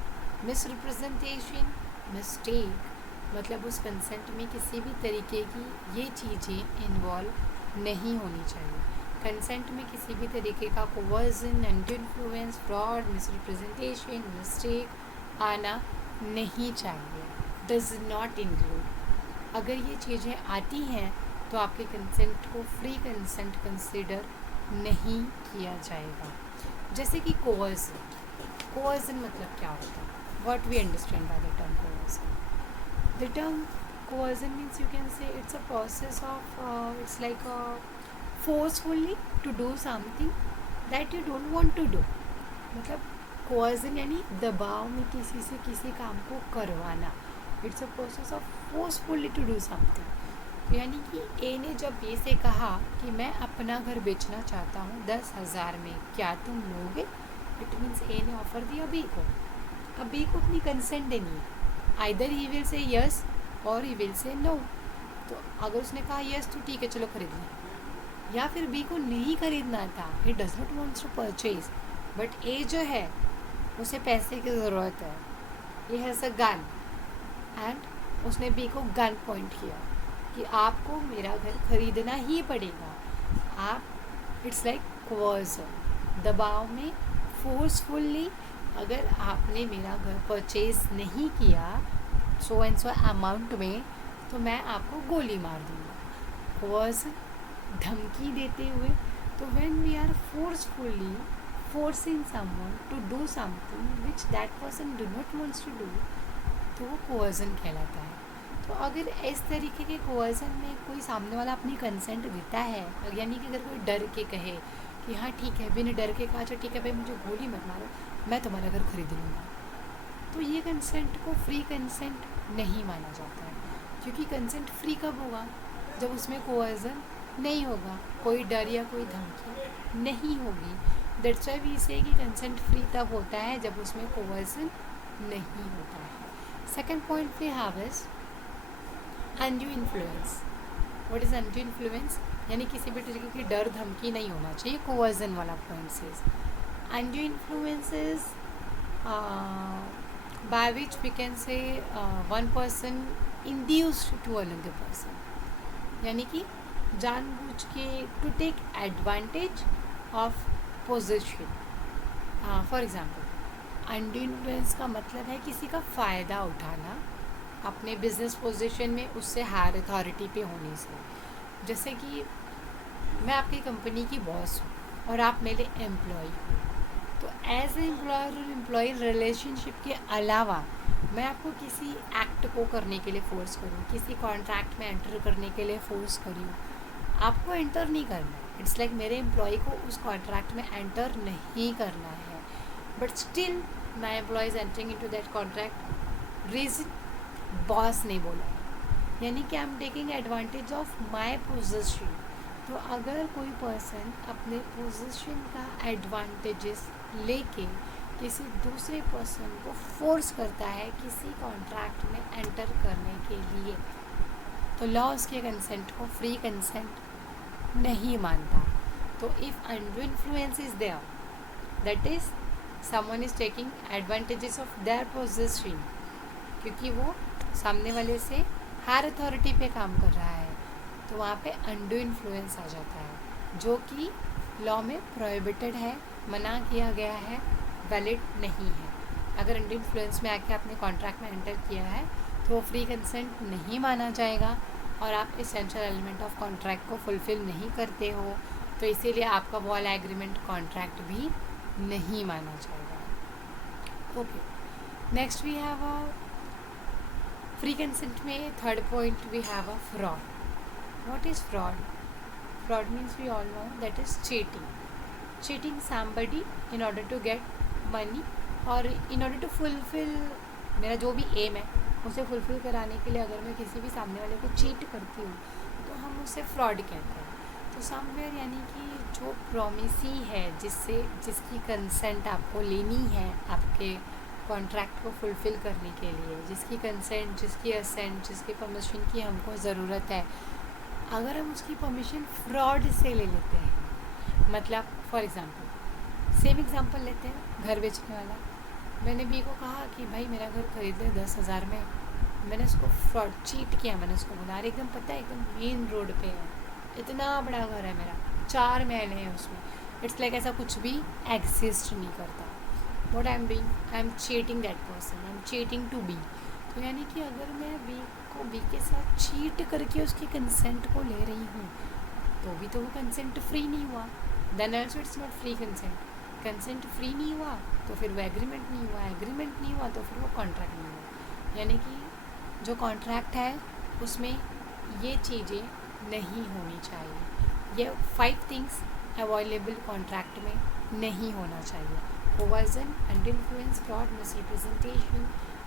misrepresentation, mistake. मतलब उस कंसेंट में किसी भी तरीके की ये चीज़ें इन्वॉल्व नहीं होनी चाहिए। कंसेंट में किसी भी तरीके का coercion, undue influence, fraud, misrepresentation, mistake आना नहीं चाहिए। Does not include. अगर ये चीज़ें आती हैं तो आपके कंसेंट को फ्री कंसेंट कंसिडर नहीं किया जाएगा। जैसे कि कोवर्जन। कोवर्जन मतलब क्या होता है? What we understand by the term coercion? The term coercion means you can say it's a process of it's like forcefully to do something that you don't want to do. मतलब coercion यानी दबाव में किसी से किसी काम को करवाना. It's a process of forcefully to do something. यानी कि ए ने जब बी से कहा कि मैं अपना घर बेचना चाहता हूँ 10,000 में, क्या तुम लोगे? इट मीन्स ए ने ऑफर दिया बी को. अब बी को अपनी कंसेंट देनी है. Either he will say yes और ही विल से नो. तो अगर उसने कहा यस तो ठीक है चलो खरीद लें, या फिर बी को नहीं खरीदना था, he does not wants to purchase, but A जो है उसे पैसे की ज़रूरत है, he has a gun and उसने बी को गन पॉइंट किया कि आपको मेरा घर खरीदना ही पड़ेगा. आप इट्स लाइक कोवर्जन, दबाव में, फोर्सफुली. अगर आपने मेरा घर परचेज़ नहीं किया सो एंड सो अमाउंट में तो मैं आपको गोली मार दूँगा. कोवर्जन, धमकी देते हुए. तो when we are forcefully forcing someone to do something which that person do not wants to do, तो वो कोवर्जन कहलाता है. तो अगर इस तरीके के कोवर्जन में कोई सामने वाला अपनी कंसेंट देता है, यानी कि अगर कोई डर के कहे कि हाँ ठीक है, बिना डर के कहा अच्छा ठीक है भाई मुझे गोली मत मारो, मैं तुम्हारा घर खरीद लूँगा, तो ये कंसेंट को फ्री कंसेंट नहीं माना जाता है. क्योंकि कंसेंट फ्री कब होगा? जब उसमें कोवर्जन नहीं होगा, कोई डर या कोई धमकी नहीं होगी. दैट्स व्हाई वी से कि कंसेंट फ्री तब होता है जब उसमें कोवर्जन नहीं होता है. Second point we have is undue influence. What is undue influence? यानी किसी भी तरीके की डर धमकी नहीं होना चाहिए. कोवर्जन वाला पॉइंट से undue influences by which we can say one person induced to another person, यानी कि जानबूझ के to take advantage of position. For example undue influence का मतलब है किसी का फ़ायदा उठाना अपने बिजनेस पोजीशन में उससे हायर अथॉरिटी पे होने से. जैसे कि मैं आपकी कंपनी की बॉस हूँ और आप मेरे एम्प्लॉय हो, तो एज ए एम्प्लॉयर और एम्प्लॉय रिलेशनशिप के अलावा मैं आपको किसी एक्ट को करने के लिए फ़ोर्स करूँ, किसी कॉन्ट्रैक्ट में एंटर करने के लिए फ़ोर्स करूँ, आपको एंटर नहीं करना है. इट्स लाइक मेरे एम्प्लॉय को उस कॉन्ट्रैक्ट में एंटर नहीं करना है, but still my employee is entering into that contract. Reason boss ने बोला, यानी कि I am taking advantage of my position. तो अगर कोई पर्सन अपने पोजीशन का एडवांटेजेस लेके किसी दूसरे पर्सन को फोर्स करता है किसी कॉन्ट्रैक्ट में एंटर करने के लिए, तो लॉ उसके कंसेंट को फ्री कंसेंट नहीं मानता. तो if undue influence is there, that is someone is taking advantages of their position, क्योंकि वो सामने वाले से हायर अथॉरिटी पे काम कर रहा है, तो वहाँ पे अनड्यू इन्फ्लुएंस आ जाता है, जो कि लॉ में प्रोहिबिटेड है, मना किया गया है, वैलिड नहीं है. अगर अनड्यू इन्फ्लुएंस में आके आपने कॉन्ट्रैक्ट में एंटर किया है तो वो फ्री कंसेंट नहीं माना जाएगा और आप एसेंशियल एलिमेंट ऑफ कॉन्ट्रैक्ट को फुलफ़िल नहीं करते हो, तो इसीलिए आपका वॉल एग्रीमेंट कॉन्ट्रैक्ट भी नहीं माना जाएगा. Okay, next we have a free consent में third point we have a fraud. What is fraud? Fraud means we all know that is cheating. Cheating somebody in order to get money or in order to fulfill मेरा जो भी M है उसे fulfil कराने के लिए अगर मैं किसी भी सामने वाले को चीट करती हूँ तो हम उसे फ्रॉड कहते हैं. तो समवेयर यानी कि जो प्रॉमिसी है जिसकी कंसेंट आपको लेनी है आपके कॉन्ट्रैक्ट को फुलफ़िल करने के लिए, जिसकी कंसेंट, जिसकी असेंट, जिसकी परमिशन की हमको ज़रूरत है, अगर हम उसकी परमिशन फ्रॉड से ले लेते हैं, मतलब फॉर एग्ज़ाम्पल सेम एग्ज़ाम्पल लेते हैं, घर बेचने वाला। मैंने बी को कहा कि भाई मेरा घर खरीद ले 10,000 में, मैंने उसको फ्रॉड चीट किया, मैंने उसको बोला अरे एकदम पता है एकदम मेन रोड पे है, इतना बड़ा घर है मेरा, 4 महले हैं उसमें, इट्स लाइक ऐसा कुछ भी एग्जिस्ट नहीं करता। What I am doing, I am cheating that person, I am cheating to be. तो यानी कि अगर मैं बी के साथ चीट करके उसकी कंसेंट को ले रही हूँ तो वो कंसेंट फ्री नहीं हुआ, then also it's not free consent. Consent free नहीं हुआ तो फिर वो एग्रीमेंट नहीं हुआ, एग्रीमेंट नहीं हुआ तो फिर वो कॉन्ट्रैक्ट नहीं हुआ। यानी कि जो कॉन्ट्रैक्ट है उसमें ये चीज़ें नहीं होनी चाहिए, ये 5 थिंग्स अवॉइलेबल कॉन्ट्रैक्ट में नहीं होना चाहिए। Coercion, under influence, fraud, misrepresentation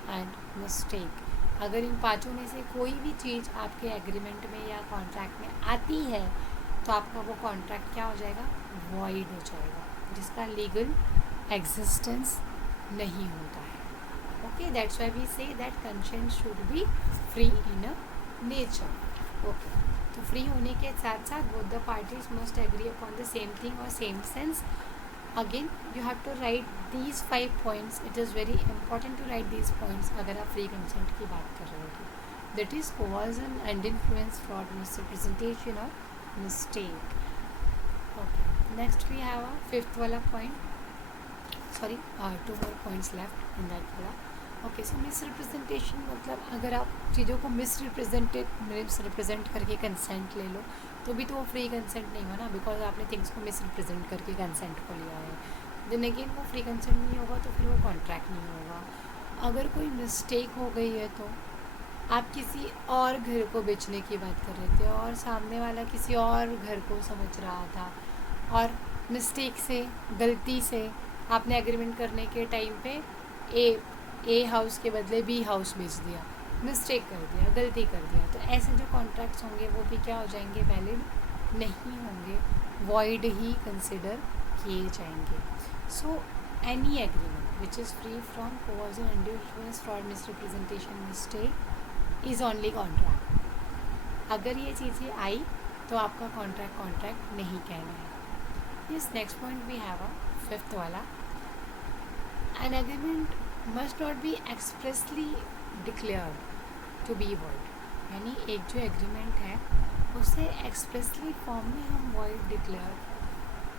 and mistake. अगर इन 5 में से कोई भी चीज़ आपके एग्रीमेंट में या कॉन्ट्रैक्ट में आती है तो आपका वो कॉन्ट्रैक्ट क्या हो जाएगा, वॉइड हो जाएगा, जिसका लीगल एग्जिस्टेंस नहीं होता है। Okay, that's why we say that consent should be free in a nature. Okay, तो फ्री होने के साथ साथ both the parties must agree upon the same thing और same sense. Again you have to write these 5 points, it is very important to write these points अगर आप free consent की बात कर रहे हो तो। That is coercion, under influence, fraud, misrepresentation और mistake. Okay, next we have a 5th वाला point, sorry 2 more points left in that वाला। ओके, सो मिसरिप्रेजेंटेशन मतलब अगर आप चीज़ों को मिसरिप्रेजेंट करके कंसेंट ले लो तो भी तो वो फ्री कंसेंट नहीं हुआ ना, बिकॉज आपने थिंग्स को मिसरिप्रेजेंट करके कंसेंट को लिया है। देन अगेन वो फ्री कंसेंट नहीं होगा तो फिर वो कॉन्ट्रैक्ट नहीं होगा। अगर कोई मिस्टेक हो गई है तो आप किसी और घर को बेचने की बात कर रहे थे और सामने वाला किसी और घर को समझ रहा था और मिस्टेक से, गलती से आपने एग्रीमेंट करने के टाइम पे ए हाउस के बदले बी हाउस बेच दिया, मिस्टेक कर दिया, गलती कर दिया, तो ऐसे जो कॉन्ट्रैक्ट्स होंगे वो भी क्या हो जाएंगे, वैलिड नहीं होंगे, वॉइड ही कंसिडर किए जाएंगे। So any agreement which is free from coercion, under influence, fraud, misrepresentation, mistake is only contract. अगर ये चीज़ें आई तो आपका कॉन्ट्रैक्ट नहीं कहना है। Yes, next point we have a 5th वाला, an agreement must not be expressly declared to be void. यानी एक जो एग्रीमेंट है उसे एक्सप्रेसली फॉर्म में हम वॉइड डिक्लेयर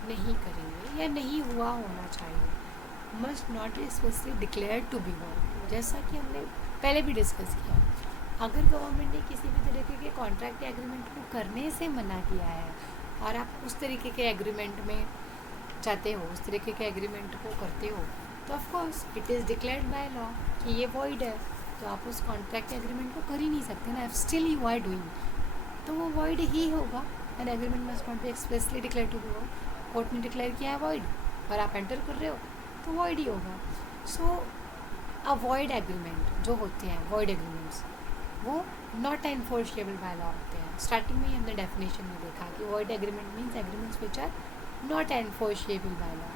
नहीं करेंगे या नहीं हुआ होना चाहिए। Must not expressly declare to be void, जैसा कि हमने पहले भी डिस्कस किया। अगर गवर्नमेंट ने किसी भी तरीके के कॉन्ट्रैक्ट एग्रीमेंट को करने से मना किया है और आप उस तरीके के एग्रीमेंट में चाहते हो, उस तरीके के एग्रीमेंट को करते हो, तो of course it is declared by law कि ये वॉइड है, तो आप उस कॉन्ट्रैक्ट एग्रीमेंट को कर ही नहीं सकते ना, स्टिल यू आर डूइंग, तो वो वॉइड ही होगा। An agreement must not be expressly declare to be void, court ने डिक्लेयर किया है वॉइड और आप एंटर कर रहे हो तो वॉइड ही होगा। सो अवॉइड एग्रीमेंट जो होते हैं, वॉइड एग्रीमेंट्स, वो नॉट एनफोर्सेबल बाय लॉ होते हैं। स्टार्टिंग में ही हमने डेफिनेशन में देखा कि void agreement means agreements which are not enforceable by law.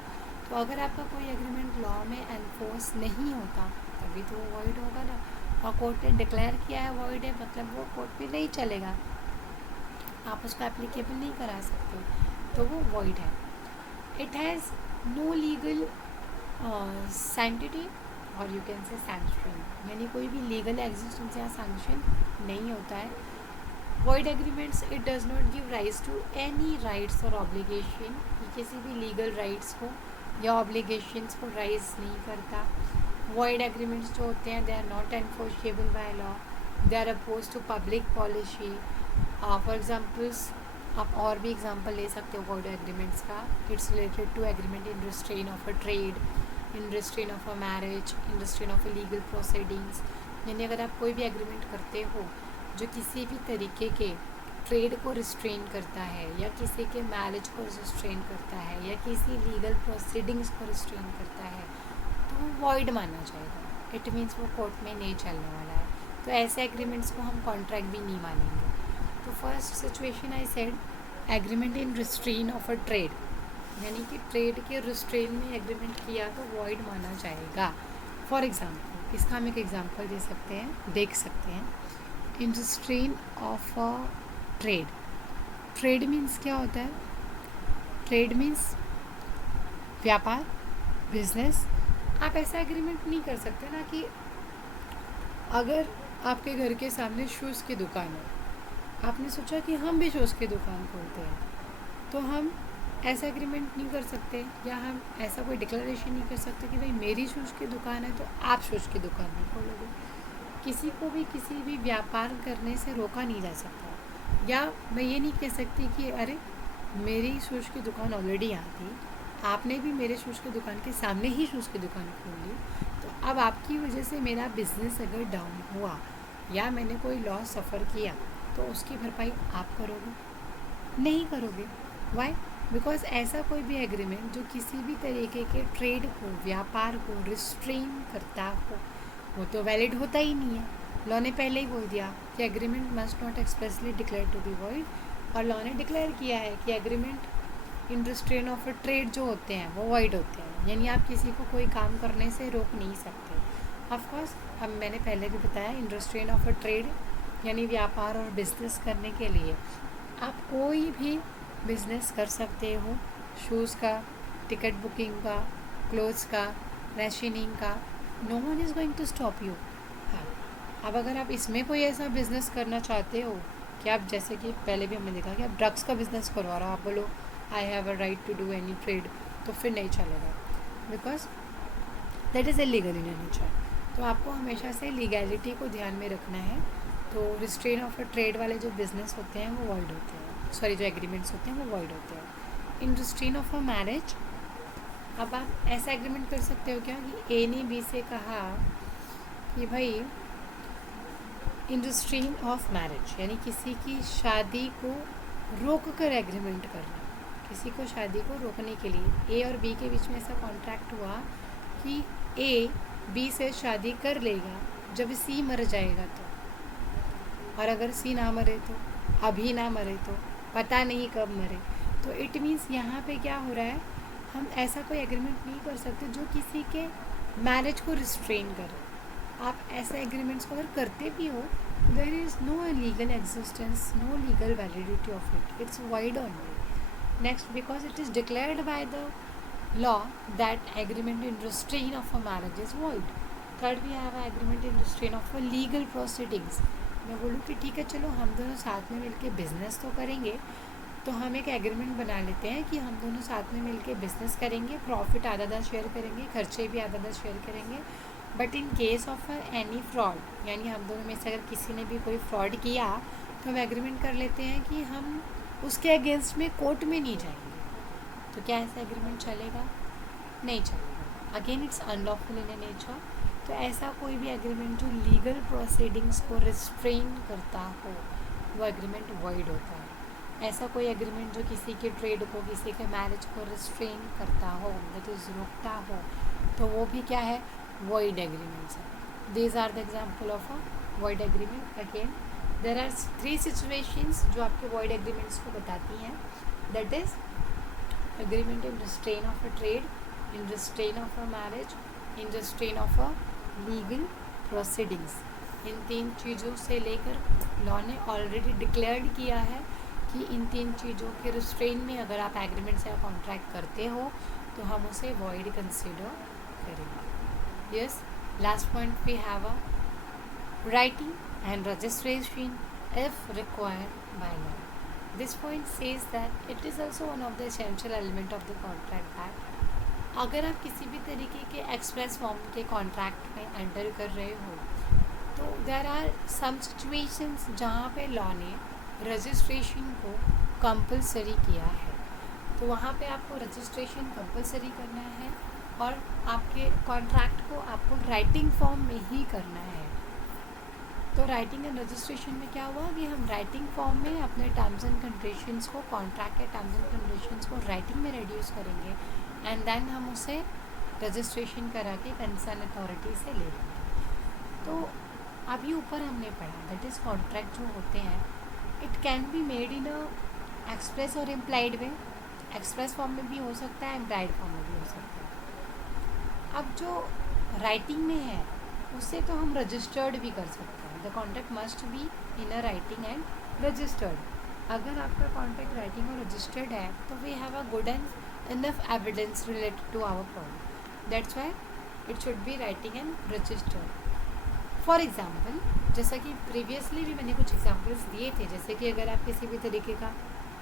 तो अगर आपका कोई एग्रीमेंट लॉ में एनफोर्स नहीं होता तभी तो वो वॉइड होगा ना, और कोर्ट ने डिक्लेयर किया है वॉइड है मतलब वो कोर्ट में नहीं चलेगा, आप उसको एप्लीकेबल नहीं करा सकते, तो वो वॉइड है। It has no legal sanctity और यू कैन से सैंक्शन, यानी कोई भी लीगल एग्जिस्टेंस या सैंक्शन नहीं होता है। Void agreements it does not give rise to any rights और ऑब्लिगेशन, किसी भी लीगल राइट्स को या ऑब्लिगेशंस को राइज नहीं करता। वॉइड एग्रीमेंट्स जो होते हैं they are not enforceable by law, they are oppose to public policy. For examples आप और भी एग्जांपल ले सकते हो वॉइड एग्रीमेंट्स का। It's related to agreement in restrain of a trade, in restrain of a marriage, in restrain of a legal proceedings. यानी अगर आप कोई भी एग्रीमेंट करते हो जो किसी भी तरीके के ट्रेड को रिस्ट्रेन करता है या किसी के मैरिज को रिस्ट्रेन करता है या किसी लीगल प्रोसीडिंग्स को रिस्ट्रेन करता है तो वो वॉइड माना जाएगा। इट मीन्स वो कोर्ट में नहीं चलने वाला है, तो ऐसे एग्रीमेंट्स को हम कॉन्ट्रैक्ट भी नहीं मानेंगे। तो first situation I said agreement in restrain of a trade, यानी कि ट्रेड के रिस्ट्रेन में एग्रीमेंट किया तो वॉइड माना जाएगा. फॉर एग्जाम्पल, इसका हम एक एग्जाम्पल दे सकते हैं, देख सकते हैं. In restrain of a trade, trade means क्या होता है? ट्रेड मीन्स व्यापार, बिजनेस. आप ऐसा एग्रीमेंट नहीं कर सकते ना कि अगर आपके घर के सामने शूज़ की दुकान है, आपने सोचा कि हम भी शूज़ की दुकान खोलते हैं, तो हम ऐसा एग्रीमेंट नहीं कर सकते, या हम ऐसा कोई डिक्लेरेशन नहीं कर सकते कि भाई मेरी शूज़ की दुकान है तो आप शूज़ की दुकान नहीं खोलोगे. किसी को भी किसी भी व्यापार करने से रोका नहीं जा सकता. या मैं ये नहीं कह सकती कि अरे मेरी शूज़ की दुकान ऑलरेडी यहाँ थी, आपने भी मेरे शूज़ की दुकान के सामने ही शूज़ की दुकान खोल ली, तो अब आपकी वजह से मेरा बिज़नेस अगर डाउन हुआ या मैंने कोई लॉस सफ़र किया तो उसकी भरपाई आप करोगे? नहीं करोगे. वाई? बिकॉज ऐसा कोई भी एग्रीमेंट जो किसी भी तरीके के ट्रेड को, व्यापार को रिस्ट्रेन करता हो, वो तो वैलिड होता ही नहीं है. लॉ ने पहले ही बोल दिया कि agreement must not expressly declare to be void, और लॉ ने डिक्लेयर किया है कि agreement in restrain of a trade जो होते हैं वो वॉइड होते हैं, यानी आप किसी को कोई काम करने से रोक नहीं सकते. ऑफकोर्स अब मैंने पहले भी बताया, इन रिस्ट्रेन ऑफ अ ट्रेड यानी व्यापार और बिजनेस करने के लिए आप कोई भी बिजनेस कर सकते हो. शूज़ का, टिकट बुकिंग का, क्लोथ्स का, रेशनिंग का, no one is going to stop you. हाँ, अब अगर आप इसमें कोई ऐसा बिज़नेस करना चाहते हो कि आप, जैसे कि पहले भी हमने देखा कि आप ड्रग्स का बिज़नेस करवा रहे हो, आप बोलो I have a right to do any trade, तो फिर नहीं चलेगा, because that is illegal in nature. तो आपको हमेशा से लीगैलिटी को ध्यान में रखना है. तो रिस्ट्रेन ऑफ अ ट्रेड वाले जो बिज़नेस होते हैं वो वॉइड होते हैं, सॉरी जो एग्रीमेंट्स होते हैं वो वॉइड होते हैं. In restrain of a marriage, अब आप ऐसा एग्रीमेंट कर सकते हो क्या कि ए ने बी से कहा कि भाई इन रिस्ट्रेन ऑफ मैरिज, यानी किसी की शादी को रोक कर एग्रीमेंट करना. किसी को शादी को रोकने के लिए ए और बी के बीच में ऐसा कॉन्ट्रैक्ट हुआ कि ए बी से शादी कर लेगा जब सी मर जाएगा तो, और अगर सी ना मरे तो, अभी ना मरे तो, पता नहीं कब मरे. तो इट मीन्स यहाँ पे क्या हो रहा है, हम ऐसा कोई एग्रीमेंट नहीं कर सकते जो किसी के मैरिज को रिस्ट्रेन करे. आप ऐसे एग्रीमेंट्स को अगर करते भी हो, there is no legal existence, no legal validity of it, it's void only. Next, because it is declared by the law that agreement in restraint of a marriage is void. Third, we have an agreement in restraint of a legal proceedings. मैं बोलूँ कि ठीक है, चलो हम दोनों साथ में मिलके बिज़नेस तो करेंगे, तो हम एक एग्रीमेंट बना लेते हैं कि हम दोनों साथ में मिलके बिज़नेस करेंगे, प्रॉफिट आधा आधा शेयर करेंगे, खर्चे भी आधा आधा शेयर करेंगे. But in case of any fraud, यानी हम दोनों में से अगर किसी ने भी कोई फ्रॉड किया तो हम एग्रीमेंट कर लेते हैं कि हम उसके अगेंस्ट में कोर्ट में नहीं जाएंगे. तो क्या ऐसा एग्रीमेंट चलेगा? नहीं चलेगा. Again it's unlawful in nature. तो ऐसा कोई भी एग्रीमेंट जो लीगल प्रोसीडिंग्स को रिस्ट्रेन करता हो वो एग्रीमेंट वॉइड होता है. ऐसा कोई एग्रीमेंट जो किसी के ट्रेड को, किसी के मैरिज को रिस्ट्रेन करता हो, दैट इज़ रोकता हो, तो वो भी क्या है? वॉइड एग्रीमेंट्स है. These are the example of a void agreement. Again there are 3 situations जो आपके वॉइड एग्रीमेंट्स को बताती हैं. That is agreement in restraint of a trade, in restraint of a marriage, in restraint of a legal proceedings. इन 3 चीज़ों से लेकर law ने already declared किया है कि इन 3 चीज़ों के रिस्ट्रेन में अगर आप एग्रीमेंट या कॉन्ट्रैक्ट करते हो तो हम उसे वॉइड कंसिडर करेंगे. Yes, last point we have a writing and registration if required by law. This point says that it is also one of the essential element of the contract act. अगर आप किसी भी तरीके के express form के contract में enter कर रहे हो तो देर आर सम सिचुएशंस जहाँ पे लॉ ने रजिस्ट्रेशन को कंपलसरी किया है. तो वहाँ पे आपको रजिस्ट्रेशन कंपलसरी करना है और आपके कॉन्ट्रैक्ट को आपको राइटिंग फॉर्म में ही करना है. तो राइटिंग एंड रजिस्ट्रेशन में क्या हुआ कि हम राइटिंग फॉर्म में अपने टर्म्स एंड कंडीशंस को, कॉन्ट्रैक्ट के टर्म्स एंड कंडीशंस को राइटिंग में रिड्यूस करेंगे एंड देन हम उसे रजिस्ट्रेशन करा के कंसर्न अथॉरिटी से ले लेंगे. तो अभी ऊपर हमने पढ़ा दैट इज़ कॉन्ट्रैक्ट जो होते हैं, it can be made in a express और इम्प्लाइड में, एक्सप्रेस फॉर्म में भी हो सकता है, इम्प्लाइड फॉर्म में भी हो सकता है। अब जो राइटिंग में है उससे तो हम रजिस्टर्ड भी कर सकते हैं। The contract must be in a writing and registered. अगर आपका कॉन्ट्रैक्ट राइटिंग और रजिस्टर्ड है तो we have a good and enough evidence related to our problem, that's why it should be writing and registered. For example, जैसा कि previously भी मैंने कुछ एग्जाम्पल्स दिए थे, जैसे कि अगर आप किसी भी तरीके का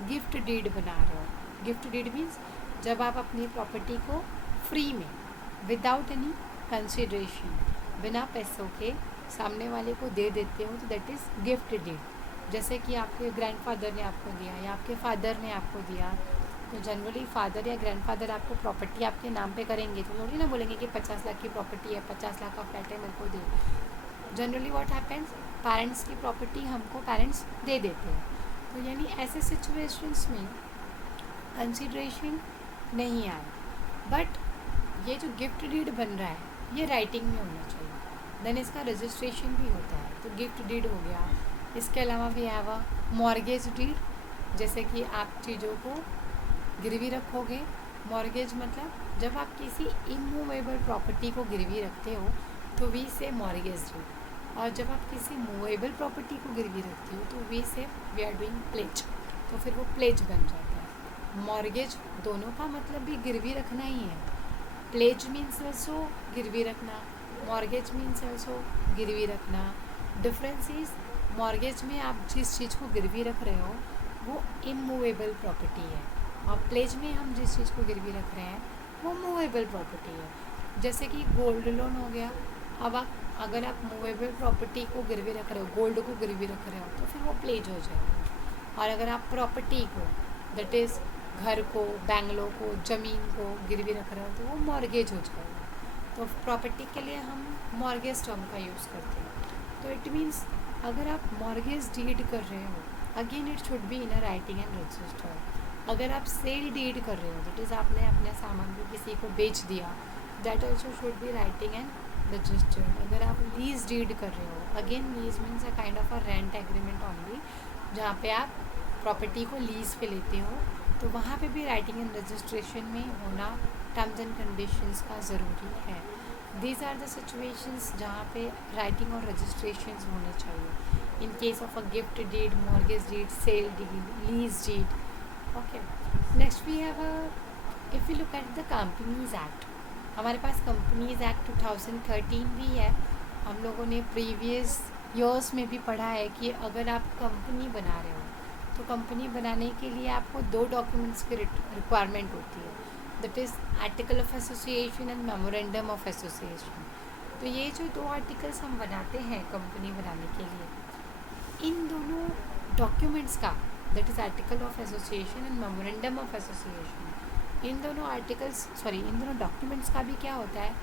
गिफ्ट डीड बना रहे हो, गिफ्ट डीड मीन्स जब आप अपनी प्रॉपर्टी को फ्री में विदाउट एनी कंसिडरेशन, बिना पैसों के सामने वाले को दे देते हो, तो दैट इज़ गिफ्ट डीड। जैसे कि आपके ग्रैंडफादर ने आपको दिया या आपके फादर ने आपको दिया, तो जनरली फादर या ग्रैंडफादर आपको प्रॉपर्टी आपके नाम पे करेंगे तो थोड़ी ना बोलेंगे कि 50 लाख की प्रॉपर्टी है, 50 लाख का फ्लैट है, मेरे को दे। जनरली व्हाट हैपेंस, पेरेंट्स की प्रॉपर्टी हमको पेरेंट्स दे देते हैं। तो यानी ऐसे सिचुएशंस में कंसिडरेशन नहीं आए, बट ये जो गिफ्ट डीड बन रहा है ये राइटिंग में होना चाहिए, देन इसका रजिस्ट्रेशन भी होता है। तो गिफ्ट डीड हो गया। इसके अलावा भी हैव अ मॉर्गेज डीड, जैसे कि आप चीज़ों को गिरवी रखोगे। मॉर्गेज मतलब जब आप किसी इमूवेबल प्रॉपर्टी को गिरवी रखते हो तो वी से मॉर्गेज डीड, और जब आप किसी मूवेबल प्रॉपर्टी को गिरवी रखते हो तो वी से वी आर डूइंग प्लेज, तो फिर वो प्लेज बन जाता है। मॉर्गेज दोनों का मतलब भी गिरवी रखना ही है। प्लेज मीन्स ऑल्सो गिरवी रखना, मॉर्गेज मीन्स ऑल्सो गिरवी रखना। डिफरेंस इज, मॉर्गेज में आप जिस चीज़ को गिरवी रख रहे हो वो इमूवेबल प्रॉपर्टी है, और प्लेज में हम जिस चीज़ को गिरवी रख रहे हैं वो मूवेबल प्रॉपर्टी है। जैसे कि गोल्ड लोन हो गया। अब आप अगर आप मूवेबल प्रॉपर्टी को गिरवी रख रहे हो, गोल्ड को गिरवी रख रहे हो, तो फिर वो प्लेज हो जाएगा। और अगर आप प्रॉपर्टी को, दैट इज़ घर को, बैंगलो को, ज़मीन को गिरवी रख रहे हो तो वो मॉर्गेज हो जाएगा। तो प्रॉपर्टी के लिए हम मॉर्गेज टर्म का यूज़ करते हैं। तो इट मीन्स अगर आप मॉर्गेज डीड कर रहे हो, again it should B in a writing and registered. अगर आप सेल डीड कर रहे हो, दैट इज़ आपने अपने सामान को किसी को बेच दिया, that also should be writing and registered. अगर आप लीज डीड कर रहे हो, again lease means a kind of a rent agreement only, जहाँ पे आप प्रॉपर्टी को लीज पे लेते हो, तो वहाँ पे भी राइटिंग एंड रजिस्ट्रेशन में होना टर्म्स एंड कंडीशंस का ज़रूरी है। दीज आर द सिचुएशंस जहाँ पे राइटिंग और रजिस्ट्रेशन होने चाहिए in case of a gift deed, mortgage deed, sale deed, lease deed. Okay, next we have if you look at the companies act, हमारे पास कंपनीज एक्ट 2013 भी है। हम लोगों ने प्रीवियस ईयर्स में भी पढ़ा है कि अगर आप कंपनी बना रहे हो तो कंपनी बनाने के लिए आपको 2 डॉक्यूमेंट्स की रिक्वायरमेंट होती है, that is article of association and memorandum of association. तो ये जो 2 आर्टिकल्स हम बनाते हैं कंपनी बनाने के लिए, इन दोनों डॉक्यूमेंट्स का, that is article of association and memorandum of association, इन दोनों डॉक्यूमेंट्स का भी क्या होता है,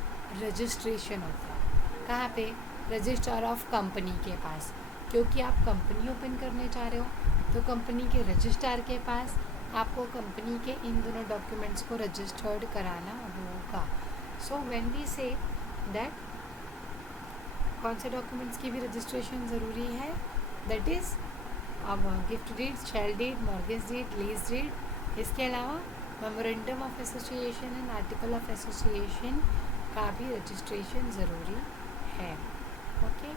रजिस्ट्रेशन होता है। कहाँ पे, रजिस्ट्रार ऑफ कंपनी के पास, क्योंकि आप कंपनी ओपन करने जा रहे हो तो कंपनी के रजिस्ट्रार के पास आपको कंपनी के इन दोनों डॉक्यूमेंट्स को रजिस्टर्ड कराना होगा। So when we say that कौन से डॉक्यूमेंट्स की भी रजिस्ट्रेशन ज़रूरी है, दैट इज़ अब gift deed, sale deed, mortgage deed, lease deed. इसके अलावा memorandum of association and article of association का भी रजिस्ट्रेशन ज़रूरी है। Okay,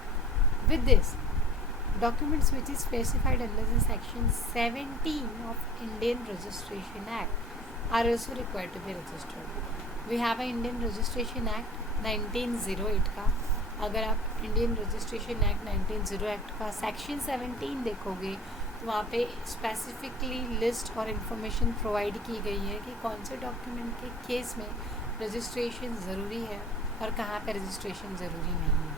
with this documents which is specified under the section 17 of Indian Registration Act are also required to be registered. We have a Indian Registration Act 1908 का। अगर आप Indian registration act 1908 का section 17 देखोगे तो वहाँ पे स्पेसिफिकली लिस्ट और information provide की गई है कि कौन से डॉक्यूमेंट के केस में रजिस्ट्रेशन ज़रूरी है और कहाँ पे रजिस्ट्रेशन ज़रूरी नहीं है।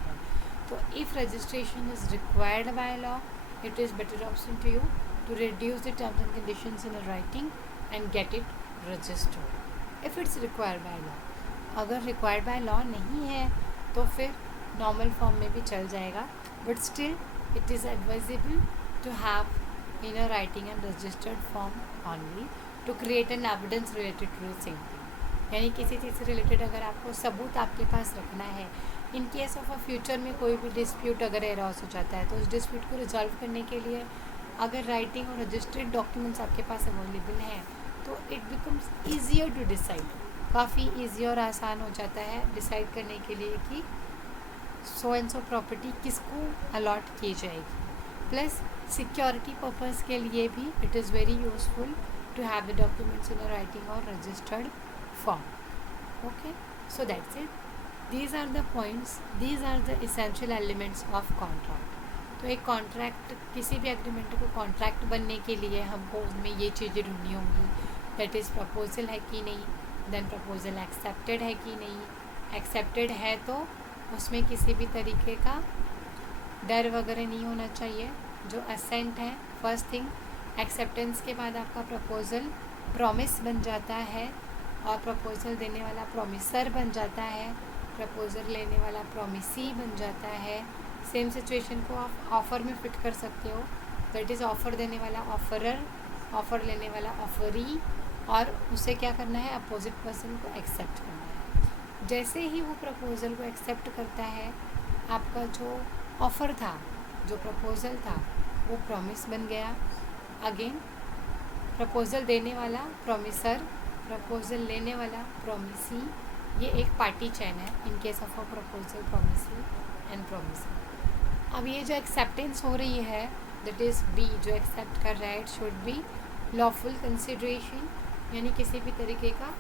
So if registration is required by law, it is better option to you to reduce the terms and conditions in a writing and get it registered. If it's required by law, अगर required by law नहीं है तो फिर normal form में भी चल जाएगा, but still it is advisable to have in a writing and registered form only to create an evidence related to the same thing. यानी किसी चीज़ से रिलेटेड अगर आपको सबूत आपके पास रखना है, in case of a future में कोई भी डिस्प्यूट अगर एरॉस हो जाता है तो उस डिस्प्यूट को रिजॉल्व करने के लिए अगर राइटिंग और रजिस्टर्ड डॉक्यूमेंट्स आपके पास अवेलेबल हैं तो it becomes easier to decide, काफ़ी ईजी और आसान हो जाता है डिसाइड करने के लिए कि सो एंड सो प्रॉपर्टी किसको अलॉट की जाएगी। प्लस सिक्योरिटी पर्पस के लिए भी it is very useful to have the documents in a writing or registered form. Okay, so that's it. These are the points, these are the essential elements of contract. तो एक contract, किसी भी agreement को contract बनने के लिए हमको उसमें ये चीज़ें ढूंढनी होंगी, दैट इज़ प्रपोजल है कि नहीं, देन प्रपोजल एक्सेप्टेड है कि नहीं, एक्सेप्टेड है तो उसमें किसी भी तरीके का डर वगैरह नहीं होना चाहिए, जो असेंट है फर्स्ट थिंग। एक्सेप्टेंस के बाद आपका प्रपोज़ल प्रॉमिस बन जाता है और प्रपोज़ल देने वाला प्रॉमिसर बन जाता है, प्रपोज़ल लेने वाला प्रॉमिसी बन जाता है। सेम सिचुएशन को आप ऑफ़र में फिट कर सकते हो, दैट इज़ ऑफ़र देने वाला ऑफ़रर, ऑफ़र लेने वाला ऑफ़री, और उसे क्या करना है, अपोजिट पर्सन को एक्सेप्ट करना है। जैसे ही वो प्रपोज़ल को एक्सेप्ट करता है, आपका जो ऑफ़र था, जो प्रपोज़ल था, वो प्रॉमिस बन गया। अगेन प्रपोज़ल देने वाला प्रॉमिसर, प्रपोज़ल लेने वाला प्रॉमिसी, ये एक पार्टी चैन है in case of a proposal, promisee and promisor. अब ये जो एक्सेप्टेंस हो रही है, दैट इज़ बी, जो एक्सेप्ट कर रहा है, it should be lawful consideration, यानी किसी भी तरीके का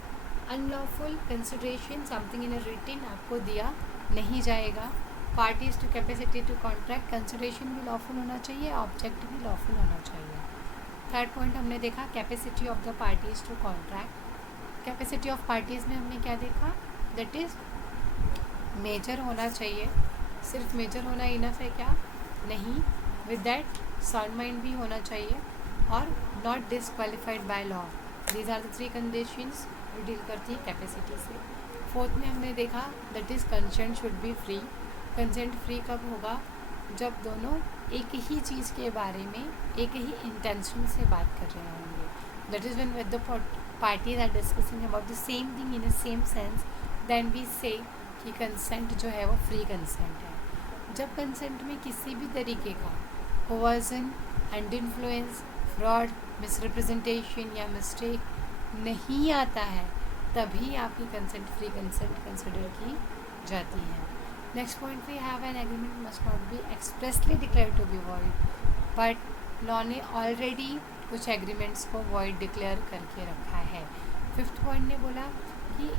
unlawful consideration, something in a written आपको दिया नहीं जाएगा। Parties to capacity to contract, consideration भी लॉफुल होना चाहिए, ऑब्जेक्ट भी लॉफुल होना चाहिए। थर्ड पॉइंट हमने देखा capacity of the parties to contract. Capacity of parties में हमने क्या देखा, दैट इज़ मेजर होना चाहिए। सिर्फ मेजर होना इनफ है क्या, नहीं, विद दैट साउंड माइंड भी होना चाहिए और not disqualified by law. These are the 3 conditions जो डील करती है कैपेसिटी से। फोर्थ में हमने देखा that is consent should be free. Consent free कब होगा, जब दोनों एक ही चीज़ के बारे में एक ही इंटेंशन से बात कर रहे होंगे, that is when the parties are discussing about the same thing in a same sense, then we say कि कंसेंट जो है वो फ्री कंसेंट है। जब कंसेंट में किसी भी तरीके का coercion, under influence, fraud, misrepresentation या मिस्टेक नहीं आता है, तभी आपकी कंसेंट फ्री कंसेंट कंसिडर की जाती है। Next point we have an agreement must not be expressly declare to be void, but law ने ऑलरेडी कुछ एग्रीमेंट्स को वॉइड डिक्लेयर करके रखा है। फिफ्थ पॉइंट ने बोला कि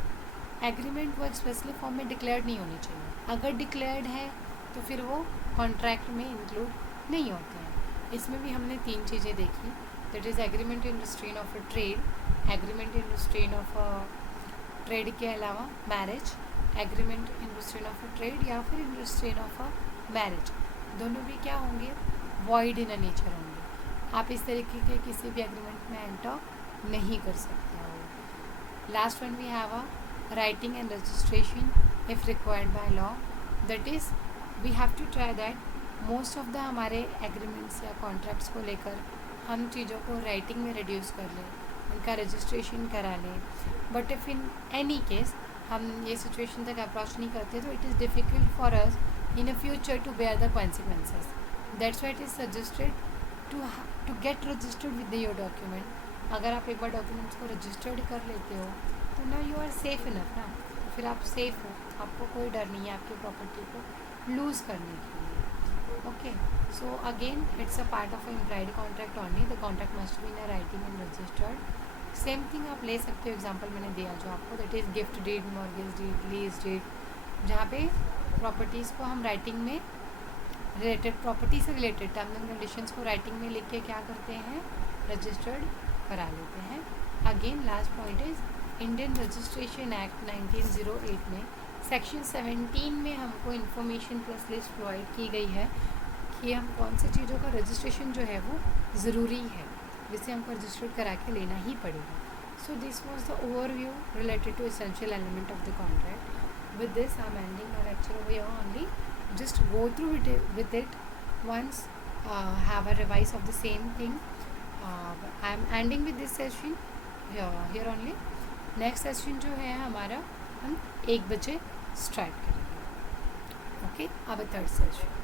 एग्रीमेंट वो एक्सप्रेसली फॉर्म में डिक्लेयर्ड नहीं होनी चाहिए, अगर डिक्लेयर्ड है तो फिर वो कॉन्ट्रैक्ट में इंक्लूड नहीं होते हैं। इसमें भी हमने 3 चीज़ें देखी, that is agreement in restrain of a trade, agreement in restrain of a trade के अलावा marriage, agreement in restrain of a trade या फिर इन रिस्ट्रेन ऑफ अ मैरिज, दोनों भी क्या होंगे, वॉइड इन अ नेचर होंगे। आप इस तरीके के किसी भी एग्रीमेंट में एंटर नहीं कर सकते हो। Last one we have a writing and registration if required by law, that is we have to try that most of the हमारे एग्रीमेंट्स या कॉन्ट्रैक्ट्स को लेकर हम चीज़ों को राइटिंग में रिड्यूस कर लें, उनका रजिस्ट्रेशन करा लें। But if in any case हम ये सिचुएशन तक अप्रोच नहीं करते तो it is difficult for us in a future to bear the consequences. That's why it is suggested to get registered with your document. अगर आप एक बार डॉक्यूमेंट्स को रजिस्टर्ड कर लेते हो तो ना यू आर सेफ इनफ ना, फिर आप सेफ हो, आपको कोई डर नहीं है आपकी प्रॉपर्टी को लूज़ करने के लिए। Okay, so again it's a part of implied contract only, the contract must be in writing and registered. Same thing आप ले सकते हो, एग्जांपल मैंने दिया जो आपको, that is gift deed, mortgage deed, lease deed, जहाँ पे प्रॉपर्टीज़ को हम राइटिंग में रिलेटेड, प्रॉपर्टी से रिलेटेड टर्म्स एंड कंडीशंस को राइटिंग में लिख के क्या करते हैं, रजिस्टर्ड करा लेते हैं। Again last point is Indian registration act 1908 में सेक्शन 17 में हमको इन्फॉर्मेशन प्लस लिस्ट प्रोवाइड की गई है कि हम कौन सी चीज़ों का रजिस्ट्रेशन जो है वो ज़रूरी है, जिसे हमको रजिस्टर्ड करा के लेना ही पड़ेगा। So this was the overview related to essential element of the contract. With this I am ending my lecture over here only, just go through it with it once, have a revise of the same thing. I am ending with this session here only. Next session जो है हमारा हम 1 बजे start करेंगे। Okay, अब 3rd session.